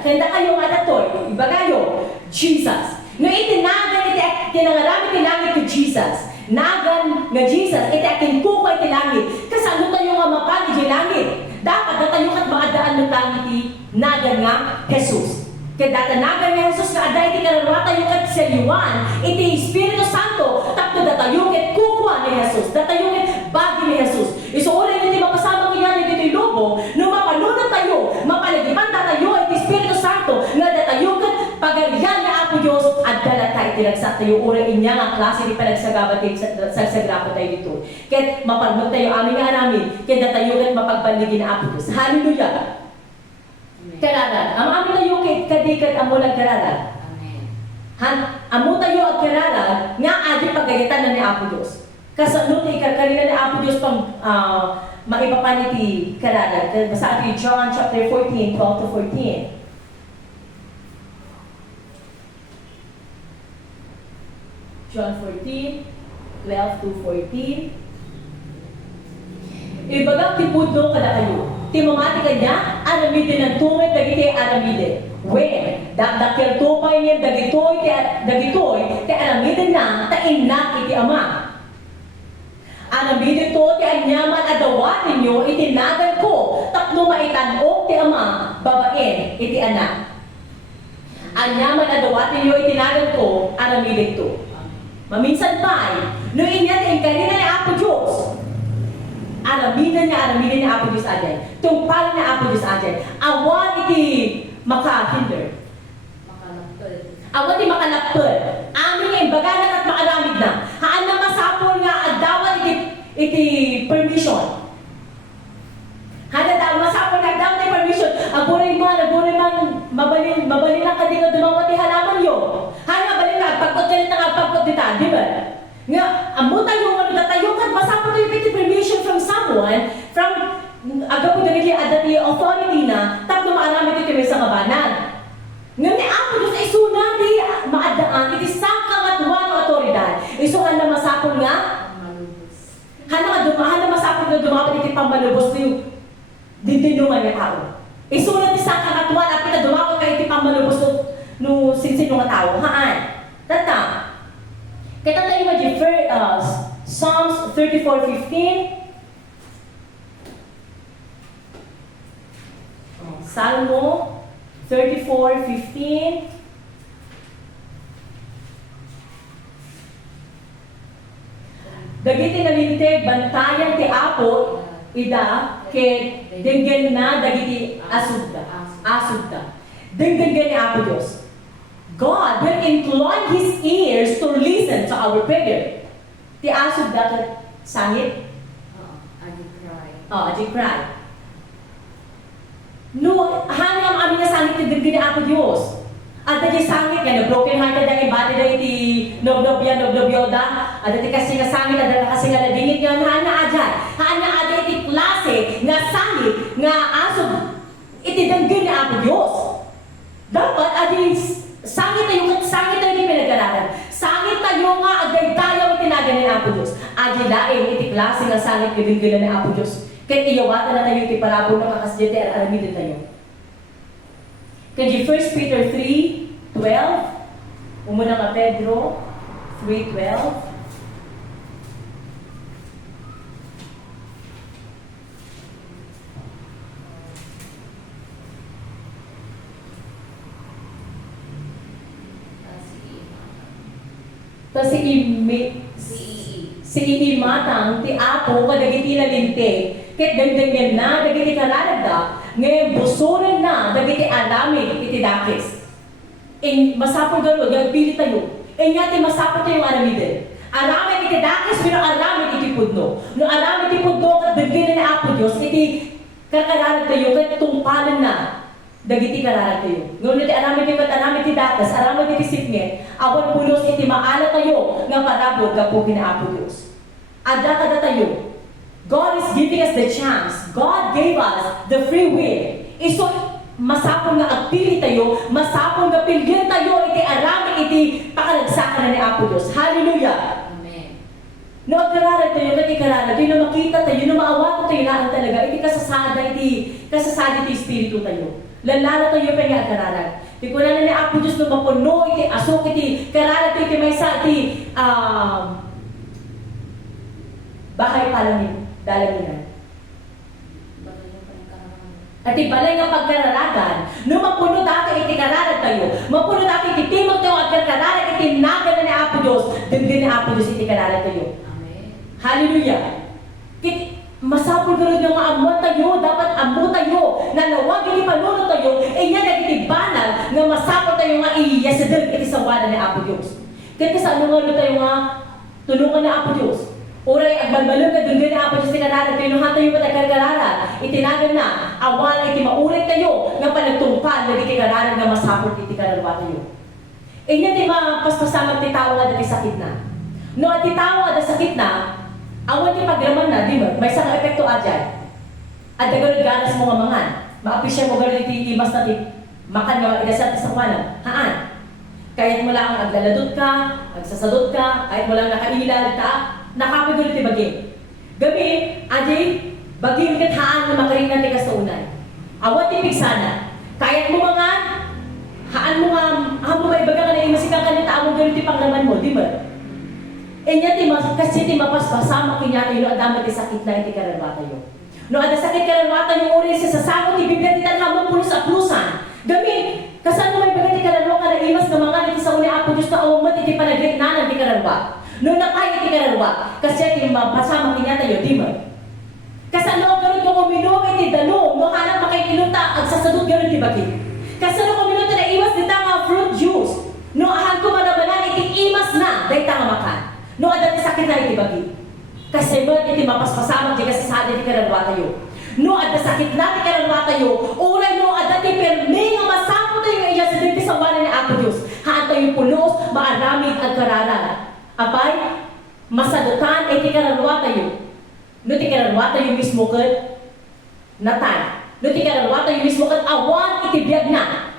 Kanda kayo nga na to. Iba kayo. Jesus. No itinagan iti tinangarami iti langit to Jesus. Nagan nga Jesus, iti aking kuko iti langit. Kasano tayo nga mapali iti langit? Dapat na tayo kat maadaan ng langit iti nagan nga Jesus. Kaya data nagan nga Jesus nga aday iti kararwa tayo kat saliwan, iti Espiritu Santo, tapos na tayo kat kuko ni Jesus, na tayo kat bagi ni Jesus. Isuulay iti mapasama kinyan iti lobo, no mapanunod tayo, mapalagipan tayo iti Espiritu Santo, nga tayo kat pagalian na Apo Diyos, at dala tayo tinagsak tayo, ura inya nga klase di panagsagabat sa sagrapa tayo dito. Kaya mapagmag tayo amin nga namin, kaya tayo kat mapagbaligin na Apo Diyos. Hallelujah! Kararan. Ang amin tayo kadikat amulang kararan. Han, amo tayo ang kararan, nga adi pagayatan na ni Apo Diyos. Kasano tayo karina ni Apo Diyos pang maipapan iti kararan. Basta ito John chapter 14, 12 to 14. John 14, 12 to 14. Ibagang tipudlo kada kayo. Timamati ka niya, aramidin ng tungit, dagiti aramidin. When, dakdakil tupay niya, dagitoy, ti aramidin na, tainak iti ama. Aramidin to, ti anyaman adawatin nyo, itinagan ko, tapno maitanok ti ama, babaen, iti anak. Anyaman adawatin nyo, itinagan ko, aramidin to. Maminsan pa, no inyat ang kanina ni Apo Diyos. Aramidin ni Apo Diyos atin. Tungpal na Apo Diyos atin. Awan iti makahinder. Awan iti makalapod. Amin nga imbaganan at makaramid na. Haan na masapol nga agdawan iti permission. Haan na masapol nga agdawan iti permission. Agurin man, mabalin lang ka din na dumawat ti halaman yo. Haan nga balin nga, pagkot ka nita, pagkot dita, di ba? Nga, amutan mo nga nagtatayo ka, masapol tayo iti permission from someone, from agapo na naging adati authority na, tapos maaramid ito may sa kabanan. Nga ni Apo Diyos, isuna di maadaan, iti sakang at wano autoridad. Isuhan na masapol nga, hana masapol na dumapat iti pambalubos niyo, dintinungan niya tao. Isunan ti sakang at wano, at pinadumapat ka iti pambalubos no sinsinong nga tao. Haan, tata. Kita tayo mag-refer Psalms 34:15. Salmo 34:15. Dagiti nalinteg bantayan ti Apo ida ket denggen na dagiti asugda. Denggen ni Apo Dios. God will incline His ears to listen to our prayer. Ti asog dapat sangit? Adi cry. No, hanggang amin na sangit yung dibdi ni Apo Diyos. At dati sangit nga, na-broken hearted ang ibati na iti nob-nobyoda. At dati kasi nga sangit, at dati kasi nga nadingit nga, haan na adyan. Haan na adyan iti klase nga sangit, nga asog, iti danggan ni Apo Diyos. Dapat, adi sangit tayo ni pinag-aralan. Sangit tayo nga, agay tayo itinagan ni Apo Diyos. Adi laing iti klase nga sangit, ibigila ni Apo Diyos. Kaya iyawatan na tayo iti parabol na kakasyete at alamidin tayo. Kaya 1 Peter 3:12, umuna ka Pedro 3:12. So si imatang ti Apo kadagiti na linte ket dagdagan na dagiti kararagda Ngayon, busuran na, dagiti alamig, iti dakis. Masapol gano'n, nagpili tayo. Nga ti masapol tayo yung aramidin. Aramid iti dakis, pero aramid iti pudno. No aramid iti pudno, kat dagina ni Apo Diyos, iti kakararan tayo, kat tungpalan na, dagiti kararan tayo. Ngunit aramid iti kat aramid iti dakis, aramid iti sipnget, awan pulos iti maala tayo, nga parabot kapukin ni Apo Diyos. Adda kada tayo. God is giving us the chance. God gave us the free will. Iso, masapon nga agpili tayo, masapon nga pilgin tayo, iti arami, iti pakalagsakan na ni Apo Diyos. Hallelujah! Amen. No, agkararan tayo, iti kararan tayo, no makita tayo, no maawato tayo laan talaga, iti kasasada, iti espiritu tayo. Lalala tayo pa nga agkararan. Iti ko na ni Apo Diyos, no mapuno, iti asok, iti kararan tayo, iti maysa, iti bahay palamin, dalaminan. At ibalay nga pagkararagan, no mapuno dati iti kararan tayo, mapuno dati iti timog tayo at kararan iti naga na ni Apo Diyos, dinggin ni Apo Diyos iti kararan tayo. Amen. Hallelujah! Masapul gano'n yung maamot tayo, dapat amo tayo, na nawag iti panuno tayo, nga nagiti banal, nga masapul tayo nga iyasadal iti sawanan ni Apo Diyos. Kaya sa ano nga tayo nga, tulungan ni Apo Diyos. Uray, agbalbalong ka dun na Apo Diyos ti kararan, pinuhan tayo pa tayo kararan, itinagan na, awan, iti maulit tayo, nga panagtungpan, nagiti kararan nga masapul iti kararwa tayo. Inya ti mapaspasamag ti tao nga dati sakit na. No, at ti tao nga sakit na, awan ti pagraman na, di ba? May isang epekto adyan. At daganod ganas mo nga mangan, maapisya mo gano'n iti imas na ti, makan nga idasal ti sakwanan, haan. Kahit mo lang aglaladot ka, agsasadot ka, kahit mo lang nakailal ka, nakapagod ti bagay. Gabi, adi, bagay kathaan na makarinan ti kasaunay. Awat ti pigsana. Kahit mo mga, haan mo nga, haan mo maibaga ka na imasikang ka na taong gano'n ti panglaman mo, di ba? Enya ti kasi ti mapaspasama kinya tayo, no adama ti sakit na iti kararwa tayo. No ada sakit kararwa tayo, uri sa sasako ti bibya ti tanhamon pulos at plusan. Gabi, kasan mo maibaga ti kararwa ka na imas na mga iti sa uni Apo Diyos na umot iti panagritnanan ti kararwa. No nakaya ti kararwa, kasi ti mapasama kinya tayo, di ba? Kasi ano gano'n yung uminom iti dalo, no hanap makikiluta, agsasadot gano'n ti bagi. Kasi ano uminom na imas di tanga fruit juice, no ahan ko manabanan iti imas na, dahi tanga makan. No ada ti sakit na iti bagi. Kasi mo iti mapaspasama di kasi sa iti kararwa tayo. No ada sakit na ti kararwa tayo, uray no ada ti permi nga masapo tayo nga iya sa diti sa wala ni Apo Diyos. Haan tayo pulos, maaramid at kararan. Abay, masagutan iti kararwa tayo. No ti kararwa tayo mismo kat natay. No ti kararwa tayo mismo kat awan iti biyag na.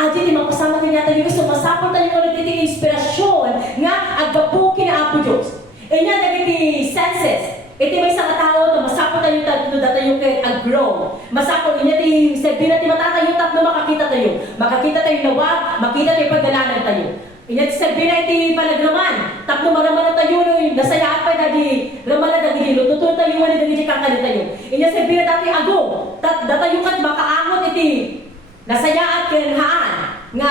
Adi ti mapasama niya tayo gusto masapol tayo ng iti inspirasyon nga agapukin ni Apo Diyos. Inya nagiti senses. Iti may isang tao to masapol tayo tayo kay aggrow. Masapol inya ti sabi na ti matatayo tapno makakita tayo. Makakita tayo nawag, makita tayo pagdalanan tayo. Inya ti sabi na iti panagraman. Tapno maraman na tayo no nasayaan pa dagi raman na dagi tutun tayo wala dagi kakali tayo. Inya sabi na dati ago. Datayo kat makaangot iti nasayaan kinhaan nga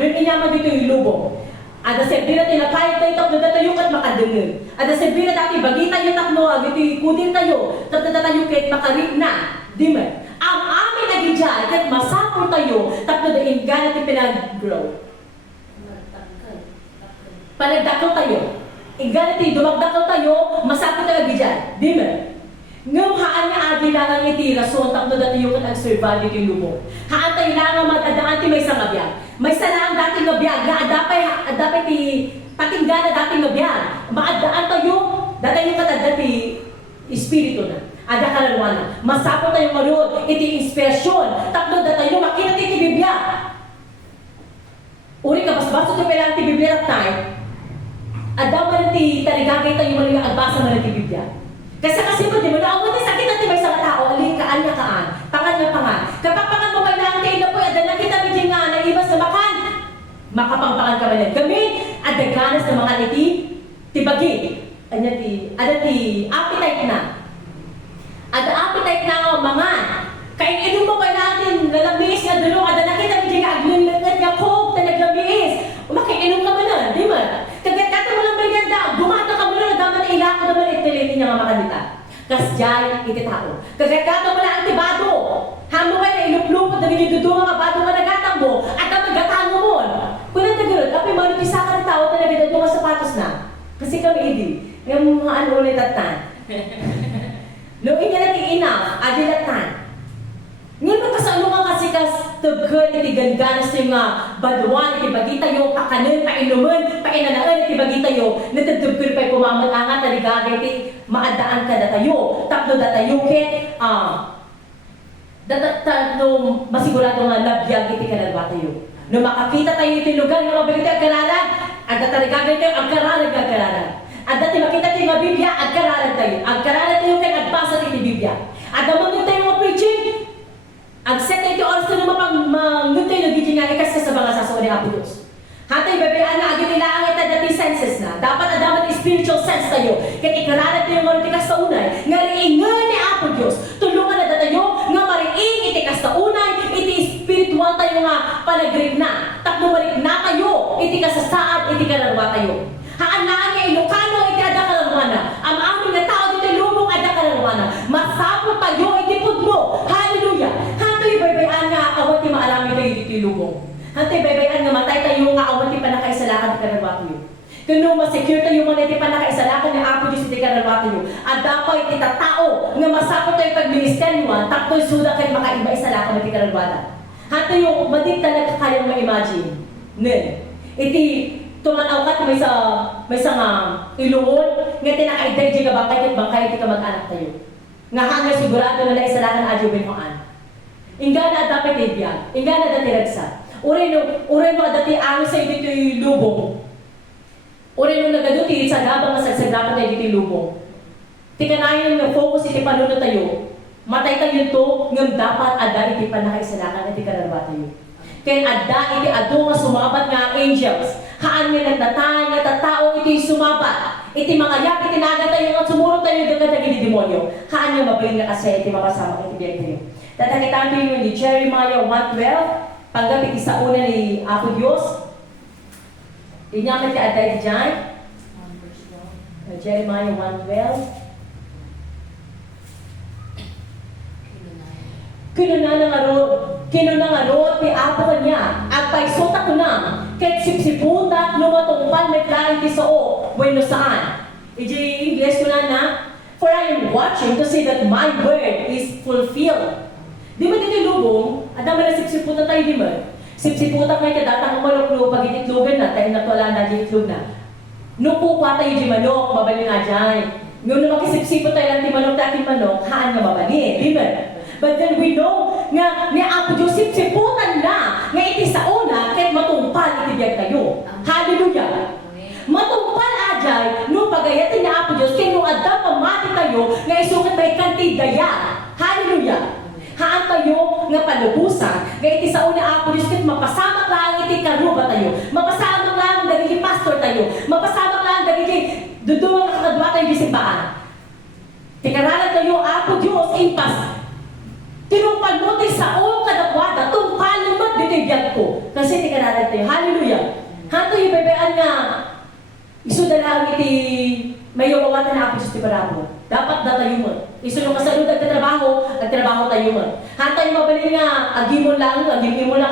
nun inyaman dito yung lubong. Ada sabi na tinakayat tayo tapno datayo kat makadengel. Ada sabi na dati bagita yung takno agiti kudin tayo tapno datayo kat makarit na. Di man? Ang amin agidya kat masapol tayo tapno da ingana ti pinag-grow. Panagdakaw tayo. Ingana ti dumagdakaw tayo, masapol tayo agidya. Di man? Ngam haan nga adi lang iti rason tapno dati yung ag-survive iti lubong. Haan tayo lang nga madadaan ti may isang abiyag. May sana ang dating abiyag nga adapay ti patinggana dating abiyag. Maadaan tayo, dati yung dati espiritu na. Ada kalalwa na. Masapol tayo marunod iti inspirasyon. Tapno dati yung makita ti Biblia. Uri ka basbaso ti pelang ti Biblia at tayo. Ada man ti taligagay tayo man yung agbasa man ti Biblia. Kasi mo, di mo na awat sakit at may sa tao, alin kaan niya kaan, pangan niya pangan. Kapag pangan mo kayo lang tayo na po, ada na kita bigyan nga na ibas na makan. Makapangpangan ka ba yan? Kami, ada ganas na mga iti, tibagi. Ada ti appetite na. Ada appetite na nga mangan. Kaya inong mo ba natin, nalamiis nga dulong, ada na kita bigyan nga aglulat niya coke, na naglamiis. Makiinom ka ba na, di ba? Kagkata mo lang merienda, gumata ka mo lang, daman na ilako naman itilitin niya nga makanita. Kasjay, iti tao. Kagkata mo lang antibado. Hamo kayo na tapos na. Kasi kami idi, yung mga ano ulit atan. Nung inya natin ina, adilatan. Ngayon magkasano nga kasi tugod, iti gandanas yung baduan, iti bagita yung pakanin, painuman, painanaan, iti bagita yung natagtugod pa'y pumamat angat, taligagay, iti maadaan ka datayo. Tapno datayo, ket, nung masigurado nga nabiyag iti kanalwa tayo. Nung makakita tayo iti lugar, nga mabalita agkararan, at taligagay tayo, agkararan. At dati makita tayo nga Biblia, agkararan tayo. Agkararan tayo kay agbasa iti Biblia. At damang tayo mga preaching, agset tayo iti oras na mangun tayo nagiging nga ikas ka sa mga sasawa ni Apo Diyos. Hatay babayaan na agad nila ang ita dati senses na. Dapat adamat spiritual sense tayo. Kaya ikararan tayo nga itikas sa unay. Nga riingan ni Apo Diyos. Tulungan na tayo nga mariing itikas sa unay. Iti spiritual tayo nga panagrig na. Tapno marig na tayo. Itikas sa saan, iti kararwa tayo. Haanaan nga Ilocano, iti ada kararwana. Ang amin nga tao dito lumong ada kararwana. Masapo tayo, iti pudmo. Hallelujah. Hatoy baybayan nga awat ti maalami tayo dito lumong. Hatoy baybayan nga matay tayo nga awat ti panakaisalakan ti kararwa tayo. Kung masecure tayo man iti panakaisalakan ni Apo Diyos iti kararwa tayo. At dapat iti tatao nga masapo tayo pagministeryo, takto'y suda kayo makaiba isalakan iti kararwa tayo. Hatoy yung madik talaga kayang ma-imagine. Iti tumanaw ka may sa nga iluon nga tinakaiday di ka bangkay di ka mag-anak tayo. Nga hanggang sigurado na naisalakan adyo binuan. Inga na dapat ibiyag. Inga na dati ragsa. Uray no dati ano sa dito yung lubong. Uray no nagaduti sa gabang masagsagrapan tayo dito yung lubong. Tika na yung focus iti panuno tayo. Matay tayo to ngam dapat ada iti panakaisalakan iti kararwa tayo. Kaya ada iti ado nga sumabat nga angels. Haan nga nagdatan nga tatao iti sumabat. Iti mga yak iti naga tayo nga sumuro tayo daga dagi di demonyo. Haan nga mabaling nga kasi iti mapasama iti biyag tayo. Tatakitan tayo yung ni Jeremiah 1:12. Panggap iti sa una ni Apo Diyos. Inyaman ti aday dyan. Jeremiah 1:12. Kinunang ti Apo kanya. At paisuta ko na. Kahit sipsiputa, lumatungpan, may klain ti sao. Bueno saan? Iji English ko na. For I am watching to see that my word is fulfilled. Di ba dito lubong? At naman na sipsiputa tayo, di ba? Sipsiputa kayo kadatang umaloklo, pag ititlogan na, tayo natwala na, itlog na. Nung pupa tayo di manok, mabali nga dyan. Nung makisipsipot tayo lang di manok, dati manok, haan nga mabali, di ba? But then we know nga ni Apo Diyos sipsiputan na nga iti sa una kahit matungpal iti biyag tayo. Hallelujah! Matungpal ajay no pagayatin ni Apo Diyos kaya nung adda pamati tayo nga isukat may kanti daya. Hallelujah! Haan tayo nga palubusan nga iti sa una Apo Diyos kahit mapasamak lang iti karuba tayo. Mapasamak lang dagiti pastor tayo. Mapasamak lang dagiti dudungan nga kakadwa tayo di simbaan. Tikaralan tayo Apo Diyos impas. Tinumpal mo ti sao kadakwada, tumpalin mo dito ibiyag ko. Kasi ti kanalan tayo. Hallelujah! Hanto yung bebean nga, iso na lang iti may umawatan na Apo Diyos ti parabo. Dapat na tayo mo. Iso nung kasalud at trabaho tayo mo. Hanto yung mabali nga, agimon lang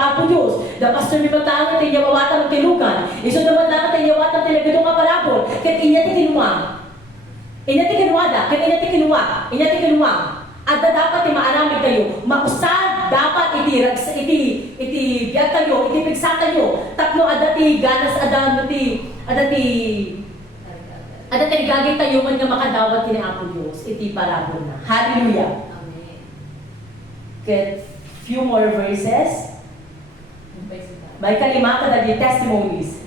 Apo Diyos. Da pastor mi matang ti yawatan ng tilugan. Iso naman lang ti yawatan ti nagadong nga parabo. Kat inya ti kinuwa. Inya ti kinuwa. At dapat maaramid tayo, mausad dapat iti biyag tayo, iti pigsa tayo. Tapno adati ganas adati gagay tayo man nga makadawat kini Apo Diyos, iti parabol na. Hallelujah. Amen. Get few more verses. May kalima ka dagi testimonies.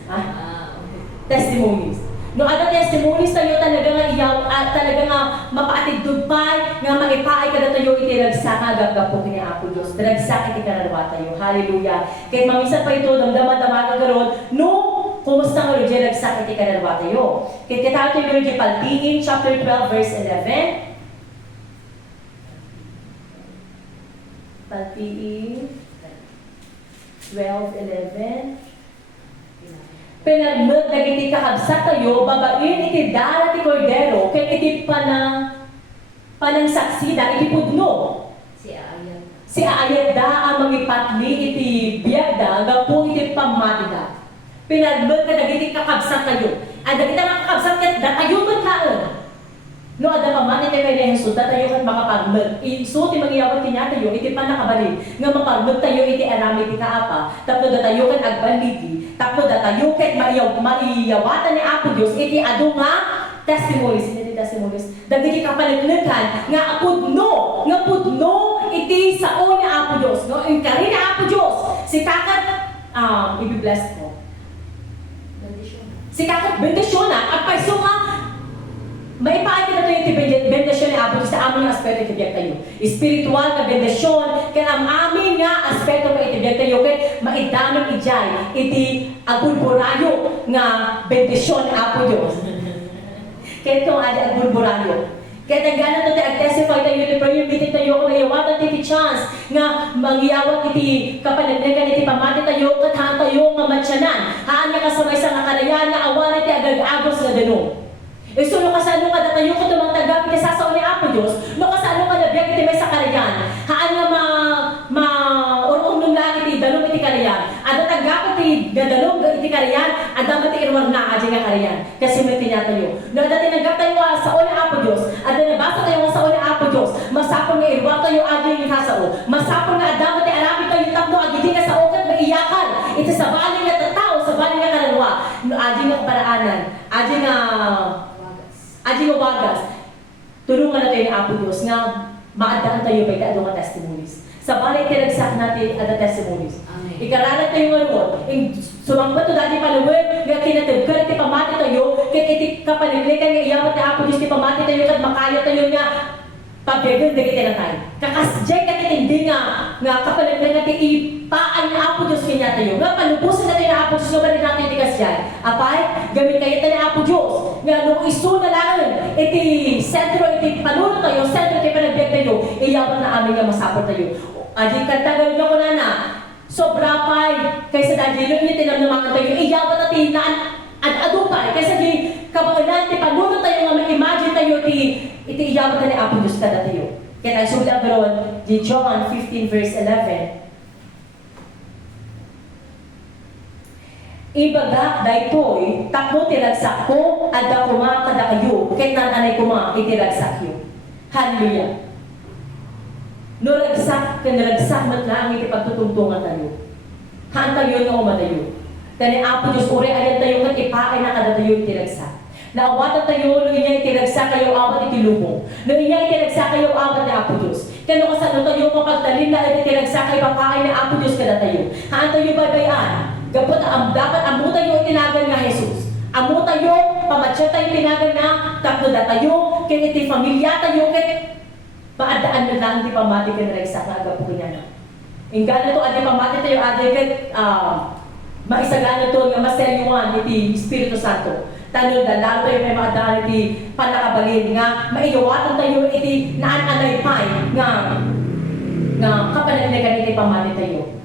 Testimonies. No ada testimonies tayo talaga nga iyaw at talaga nga mapaatid dugpay nga maipaay kada tayo iti ragsak nga gaggapo kini Apo Dios. Ragsak iti kanarwa tayo. Hallelujah. Kay mamisan pa ito damdama-dama karon no kumusta nga rin ragsak iti kanarwa tayo. Kay tatayo tayo rin Paltingin chapter 12 verse 11. Paltingin 12:11. Pinagmag dagiti kakabsat tayo, babain iti dara ti kordero, kay iti panang saksida, iti pudno. Si Aayat da ang mangipatli iti biyag da, gapu iti pamati da. Pinagmag dagiti kakabsat tayo. Ada kita makakabsat kat datayuman kaan. No, ada pa man iti kay Jesus, datayo kat makapagmag. So, ti mangyawat kinya tayo, iti pa nakabalik. Nga mapagmag tayo, iti arami ti kaapa. Tapno datayo kat agbaligi. Tapno datayo kat maiyawatan ni Apo Diyos, iti adu nga testimonies. Iti testimonies. Dagiti kapalitlagkan, nga pudno iti sao ni Apo Diyos. No? Yung kari ni Apo Diyos, si kakat, ibibless mo. Si kakat bendisyon na, at paiso nga, maipaay kita tayo iti bendisyon ni Apo Diyos sa aming aspeto itibiyag tayo. Espiritual na bendisyon, kaya ang aming nga aspeto nga itibiyag tayo, kaya maidanong ijay, iti agulburayo nga bendisyon ni Apo Diyos. Kaya ito nga agulburayo. Kaya tanggalan ito ag-testify tayo ni prayer meeting tayo kung mayawatan iti chance nga mangyawat iti kapanagnagan iti pamati tayo kathaan tayo nga matyanan. Haan nga kasamay sa nga karayan nga awan iti agag-agos nga danong. So, no kasano ka tayo ko tumang tagap iti sasaw ni Apo Diyos, no kasano ka nabiyag iti may sa karayan. Haan nga urong nung lang iti danong iti karayan. Ada tagap iti danong iti karayan, ada mati irwag na adi nga karayan. Kasi may tinya tayo. No, ada tinanggap tayo sa ni Apo Diyos, ada nabasa tayo sa ni Apo Diyos, masapon nga irwag tayo adi nga kasao. Masapon nga ada mati arami tayo tapno adi nga sa ukat maiyakan. Iti sa bali nga tao, sa bali nga karanwa. No, adi nga paraanan, adi nga wagas. Tulungan natin ni Apo Diyos nga maadaan tayo pa ito nga testimonies. Sa balay tinagsak natin ada testimonies. Amen. Ikaralat tayo nga ron. Sumangbat to dati palawin, nga kinatagkan iti pamati tayo, kaya iti kapaliglikan nga iyawat ni Apo Diyos iti pamati tayo, kat makaya tayo nga pagdagan na kita na tayo. Kakasjay ka hindi nga kapaliglikan nga ipaan ni Apo Diyos kanya tayo. Nga panubusan natin ni Apo Diyos, nga ba rin natin iti kasjay. Apay, gamit kayo tayo ni Apo Diyos. Nga nung iso na lang, iti sentro, iti panuno tayo, sentro iti panagbiag tayo, iyawat na amin nga masapot tayo. Adi kantagal nyo ko na sobra pa'y, kaysa dahil yun yung tinanamangan tayo, iyawat natin na at adupay, kaysa di kabanganan, ti panuno tayo nga mag-imagine tayo, iti iyawat na ni Apo Diyos kada tayo. Kaya tayo sulat ron, di John 15 verse 11, Ibaga daytoy takbo tiragsak ko adda kuma kada kayo ket nananay kuma itiragsak yo. Hallelujah. No ragsak ken ragsak met lang iti pagtutungtungan tayo. Haan tayo nga umadayo. Tani Apo Diyos uri ayan tayo ket ipaay na kada tayo itiragsak. Naawatan tayo no inya itiragsak kayo awat iti lubong. No inya itiragsak kayo awat ni Apo Diyos. Kano kasano tayo mapagtalin na itiragsak kayo papaay ni Apo Diyos kada tayo. Haan tayo baybayan. Gapot dapat amo tayo tinagan nga Jesus. Amo tayo pamatya tayo tinagan nga tapno da tayo ken iti pamilya tayo ket paadaan na lang di pamati ken ragsak nga gapo kanya na. Inggan to adi pamati tayo adi ket maisagana to nga maseryuan iti Espiritu Santo. Tanong da lalo tayo may maadaan iti panakabalin nga maiyawatan tayo iti naan-anay pay nga kapanagnagan iti pamati tayo.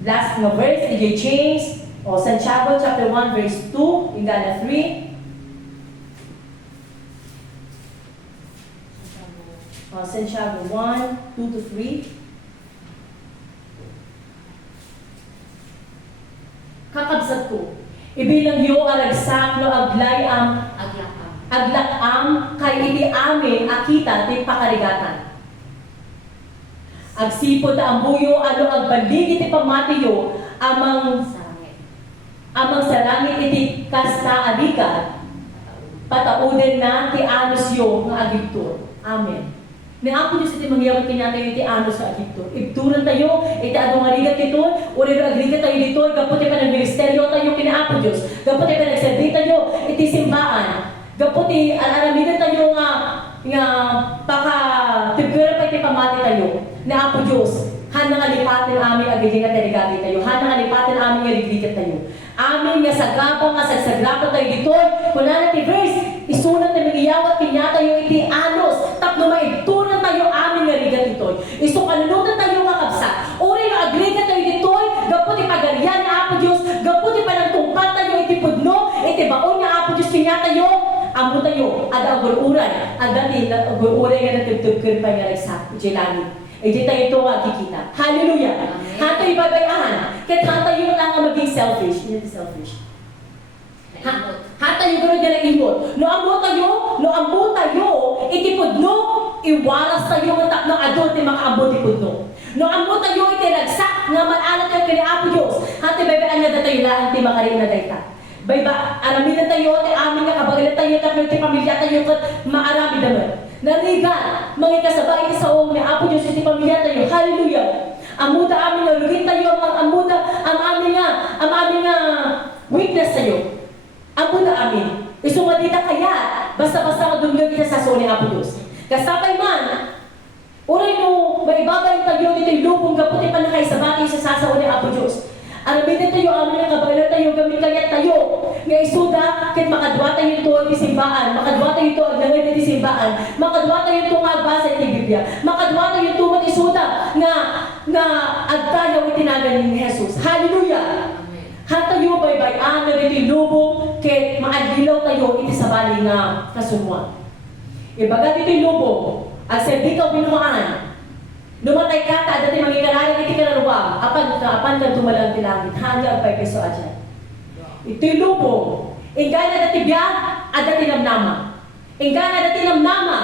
Last nga verse, DJ James, Santiago chapter 1 verse 2, Ingana 3. Santiago 1, 2 to 3. Kakabsat ko, ibilang yo aragsak no aglay aglakam kay iti amin akita ti pakarigatan. Agsipod na ang buyo, agbalig iti pamatiyo, amang sarangit iti kasta alikat, patauden na ti anos yo nga agiptor. Amen. Ni Apo Diyos iti mangyawat kinatayo iti anos nga agiptor. Ibturan tayo, iti adong arigat ito, uri agrigat tayo dito, gapot iti panagministeryo tayo kina Apo Diyos, gapot iti panagserbi tayo, iti simbaan, gapot iti alamidan tayo nga tibira pa iti pamati tayo na Apo Diyos, hana nga lipatin amin agiging at delegati tayo, hana nga lipatin amin nga liglikat tayo. Amin nga sagapang nga sagsagrapa tayo dito, kuna na ti verse, isunat na magiyawat kinya tayo iti anos, tapno maigtunan tayo amin nga ligat ito. Iso kanunutan tayo nga kapsat, uri nga agrigat tayo dito, gapot ipagarian na Apo Diyos, gapot ipanagtungkat tayo iti pudno, iti baon nga Apo Diyos kinya tayo, amo tayo, ada agur-uray, ada ti agur-uray nga natugtugkan pa nga nagsak, iti langit. Iti tayo ito nga kikita. Hallelujah! Hato ibabayahan. Kahit hata yung lang nga maging selfish. Hindi selfish. Hato yung gano'n nga nag-ingon. No ambo tayo, itipudno, iwaras tayo ng takno adult ni makaabot ipudno. No ambo tayo, itiragsak, nga malala tayo kini Apo Diyos. Hati baybayaan nga tayo laan, ti makarin na dayta. Bayba, araminan tayo, ti amin nga kabagalan tayo, ti pamilya tayo, kat maarami naman. Narigan, mga kasabay sa o ni Apo Diyos, ti pamilya tayo. Hallelujah. Amuda amin nga, lugin tayo, ang amin nga weakness tayo. Amuda amin. Isumadita kaya, basta-basta madunggan kita sa so ni Apo Diyos. Kasabay man, uray no, maibabalik tayo dito yung lubong kaputi pa na kayo sa bati sa sasao ni Apo Diyos. Arabitin tayo, amin nga kabagalan tayo, gamit kaya tayo. Nga isuda, kahit makadwa tayo ito ang isimbaan, makadwa tayo ito ang langay na isimbaan, makadwa tayo ito ang agbasa iti Biblia, makadwa tayo ito ang isuda nga agtayaw itinagan ni Jesus. Hallelujah! Hatayo baybayan na dito yung lubong, kahit maadlilaw tayo iti sa bali nga kasumuan. Ibaga dito yung lubong, at sa di ka binuhaan, lumatay ka ta, dati mangikarari iti kanaruwa, apan ka tumalang tilangit, hanggang ang peso adyan. Ito yung lubong, ingay na dati biyag, at dati namnama. Ingay na dati namnama,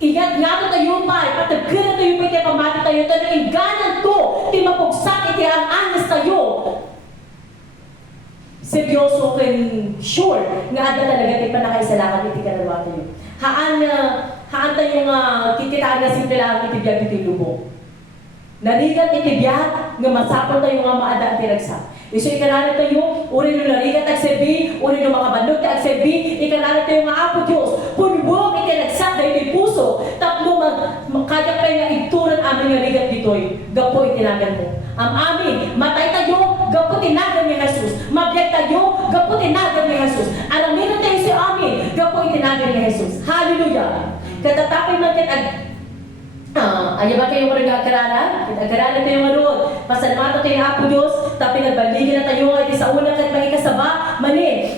ingat nga to tayo pa, patagkira tayo pa iti pamati tayo, tayo ingganan to, iti mapugsak, iti ang anas tayo. Seryoso kan sure nga ada talaga tayo pa nakaisalakan iti kanaruwa tayo. Haan tayo nga kikitaan nga simple lang iti biyag iti lubong. Narigat iti biyag nga masapol tayo nga maada iti ragsak. Iso ikanara tayo, uri no narigat agsebi, uri no makabandog ti agsebi, ikanara tayo nga Apo Diyos, punbog iti ragsak na iti puso, tapno magkayak tayo nga ituran amin nga rigat ditoy, gapo itinagan mo. Amin, matay tayo, gapo tinagan ni Jesus. Mabiyag tayo, gapo tinagan ni Jesus. Alamin tayo si amin, gapo itinagan ni Jesus. Hallelujah! Katatapay man ba kayo mga nag-agarala? Nag-agarala tayo nga roon. Pasalamatan tayo ng Apo Diyos, tapi nagbaligin na tayo nga iti sa unang kat makikasaba, mani.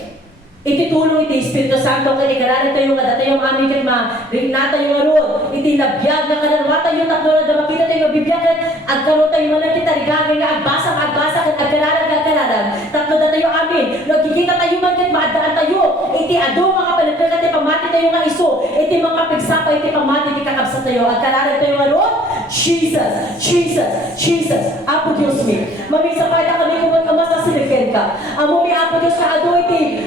Ititulong iti Espiritu Santo kay ikarari tayo nga datayo ang amin kat ma-ring na tayo nga roon. Iti nabiyag na kanarwa tayo, takbo na damakita tayo nga bibiyag kat agkaroon tayo nga lang kita rigagay nga agbasa kat agkararag. Takbo na tayo amin. Nagkikita tayo man kat maadaan tayo. Iti ado mga panagkal kat pamati tayo nga iso. Iti mga pigsapa, iti pamati iti kakabsa tayo. Agkararag tayo nga roon. Jesus. Apo Diyos mi. Mamisa pa na kami kung magkamasa sinagyan ka. Amo mi Apo Diyos ka ado iti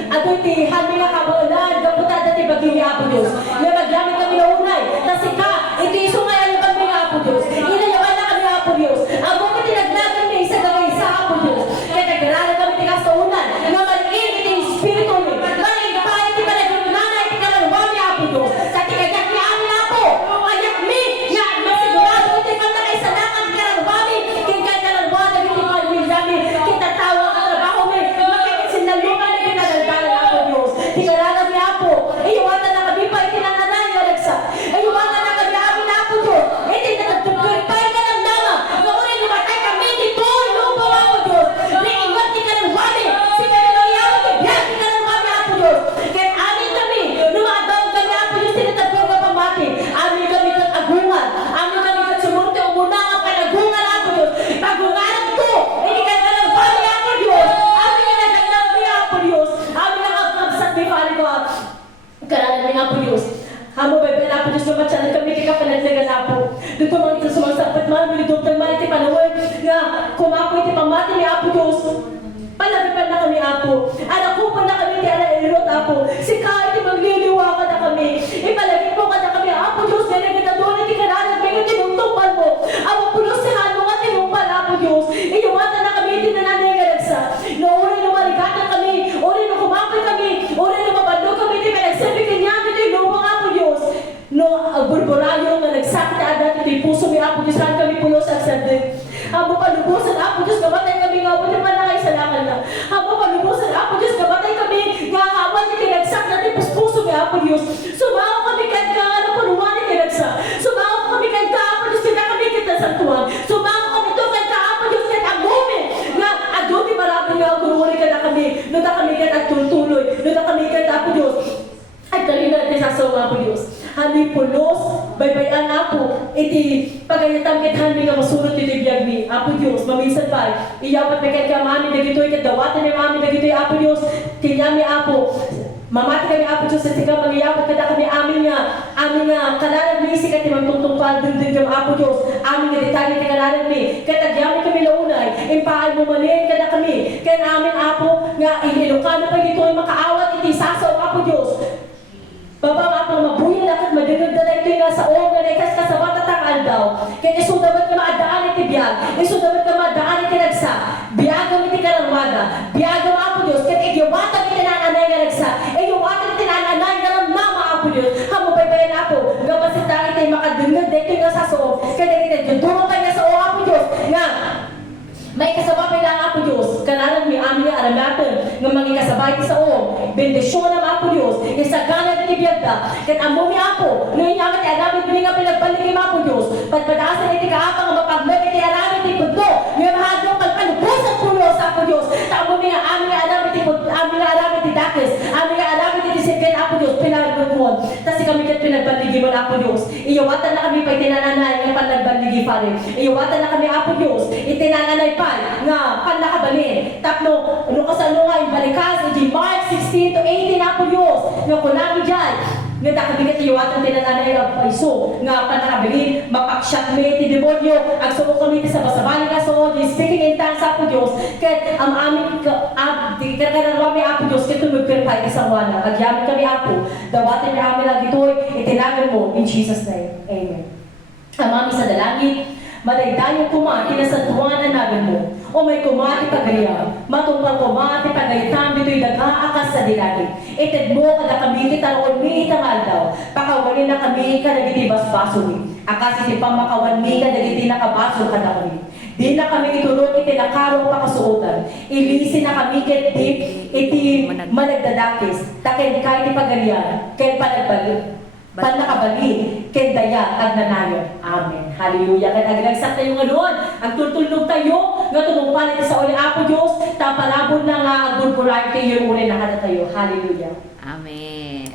handi nga kabalan, kaputa dati bagi ni Apo Diyos. Nga maglamit kami na unay. Kasi ka, iti iso nga alaban ni Apo Diyos. Inayawan na kami Apo Diyos. Amo ko tinaglagan ni isa gawin sa Apo Diyos. Kaya nagkarala kami tigas sa unan. Nga maliin iti Espiritu ni. Maliin pa iti panagulunana iti kalalwa ni Apo Diyos. Sa tigagak ni amin Apo. Ayak mi, nga masigurado iti panakay sa lakan ni kalalwa mi. Kaya kalalwa na iti panagulunana mi. Kita tawa ka trabaho mi. Makikitsindalukan ni kinadaldalan Apo Diyos. Tigarala ni Apo. Iiwatan na kami pa iti nananay nga nagsak. Iiwatan na kami amin Apo Diyos. Iti natagtugkul pa iti namnama. Gawin lumatay kami dito. Lupo Apo Diyos. Riingot ti kalalwami. Si kalalwayaw ti biyak ti kalalwami Apo Diyos. Kaya amin kami. Lumadaw kami Apo Diyos. Tinatagpong ka pamati. Amin kami kat agungan. Amin kami kat sumurte umuna nga panagungan Apo Diyos. Pagungan to. Iti kalalwami Apo Diyos. Amin nga nagaglang ni Apo Diyos. Amin nga kapsat ni Pari ko. Karalan ni Apo Diyos. Hamo bebe na Apo Diyos lumatsanan kami kaya kapanaglagan Apo. Dito mga sumasapat man, milidugtang man iti panawin nga kumapo iti pamati ni Apo Diyos. Palabipan na kami Apo. Anak ko pa na kami ti alailot Apo. Si kahit magliliwa ka na kami. Ipalagin mo ka na kami Apo Diyos. Dahil nagkatulad iti karalan may tinungtungpan mo. Apo pulusihan mo nga tinungpan Apo Diyos. Iyumatan na kami iti nananay nga nagsa. Nauri na maligatan kami. Uri na kumapay kami. Uri na mabandog kami iti pinagsabi kanya. Ito yung lumang Apo Diyos. No, burburayong na nagsakit adat ito yung puso ni Apo Diyos. Saan kami pulos ang sandin. Amo palubusan Apo Diyos. Kabatay kami nga. Buti pa na kayo salakan na. Amo palubusan Apo Diyos. Kabatay kami. Nga hawan yung tinagsak natin puso ni Apo Diyos. Sumaw kami kanta. Ano panuwan yung tinagsak. Sumaw kami kanta Apo Diyos. Kita kami kita santuan. Sumaw kami to kanta Apo Diyos. Kita agumin. Nga aduti marami nga. Gururi ka na kami. Nuta kami kanta tuloy. Nuta kami kanta Apo Diyos. Ay kalina natin sa sawa Apo Diyos. Hani pulos, baybayan Apo, iti pagayatang kithan mi nga masurot iti biyag mi. Apo Diyos, maminsan pa, iyapat na ka mami, dagito ikadawatan ni mami, dagito Apo Diyos, tinyami Apo, Mamati kami Apo Diyos sa tigang mangyayabot kada kami amin nga kalaran mi si kati magtutungpal din kami Apo Diyos. Amin nga detalye ti kalaran mi. Katagyamin kami launay. Impaay mo manin kada kami. Kaya amin Apo nga Ilocano pa dito ay makaawat iti sasaw Apo Diyos. Baba nga pang mabuyan at madagag na ito nga sa oong na ikas kasabata tangal daw. Kaya isundabat ka maadaan iti biyag. Isundabat ka maadaan iti nagsa. Biyagam iti karamwada. Biyagam Apo Diyos. Kaya igyawatan iti nananay nga nagsa. Igyawatan iti nananay nga ramnama Apo Diyos. Hamo pa bayan Apo. Gapasita iti makadungag na ito nga sa soong. Kaya iti duduro ka nga sa oong Apo Diyos. Nga may kasabay lang Apo Diyos. Kanalang may amin nga aramatan nga mga kasabay sa oong. Bendisyon ng Apo Diyos. Isagana iti biyagda. Kat amo mi Apo. Ngayon nga iti aramid bili nga pinagbaligim Apo Diyos. Patpatasan iti kaapang mapaglag iti aramid iti pudlo. Ngayon mahadong kalpanubusan pulo sa Apo Diyos. Tamo mi nga amin nga aramid iti pudlo. Amin nga aramid iti dakis. Amin nga aramid iti sirgan Apo Diyos. Pinagbaligim mo. Tapos kami kat pinagbaligim mo Apo Diyos. Iyawatan na kami pa itinananay nga panagbaligim pa rin. Iyawatan na kami Apo Diyos. Itinananay pa nga panakabalin. Tapno, ano ka sa ano nga, balikas, iti Mark 16 to 18 Apo Diyos. Nga kunami dyan. Nga nakabigat iwatan tinananay ang paiso. Nga panakabilin, mapaksyat mi iti demonyo. Ang sumo kami iti sa basabali ka so, di speaking in tongues Apo Diyos. Kaya ang aming di kakararami Apo Diyos, kaya tumagpirpay iti sa wana. Agyamin kami Apo. Dawatin ni amin lang ito'y itinagan mo in Jesus' name. Amen. Amami sa dalangin, madaydayo kuma, inasantuanan namin mo. O may kumati pagayam, matungkal kumati pagaytam, dito'y nag-aakas sa dilagin. Ited mo kada kami, titaroon mi itangal daw. Pakawalin na kami, kadagiti basbaso mi. Akas iti pamakawan mi, kadagiti nakabaso kada kami. Di na kami itulong iti nakarong pakasuotan. Ilisi na kami iti managdadakis. Takin kahit ipagalian, kahit panagbalik. Panakabali, kendaya, agnanayon. Amen. Hallelujah. Kaya nagragsak tayo nga doon. Ang tutulog tayo, nga tumumpan ito sa uli Apo Diyos, tapalabon na nga, ang gulpuray tayo yung uli na kada tayo. Hallelujah. Amen.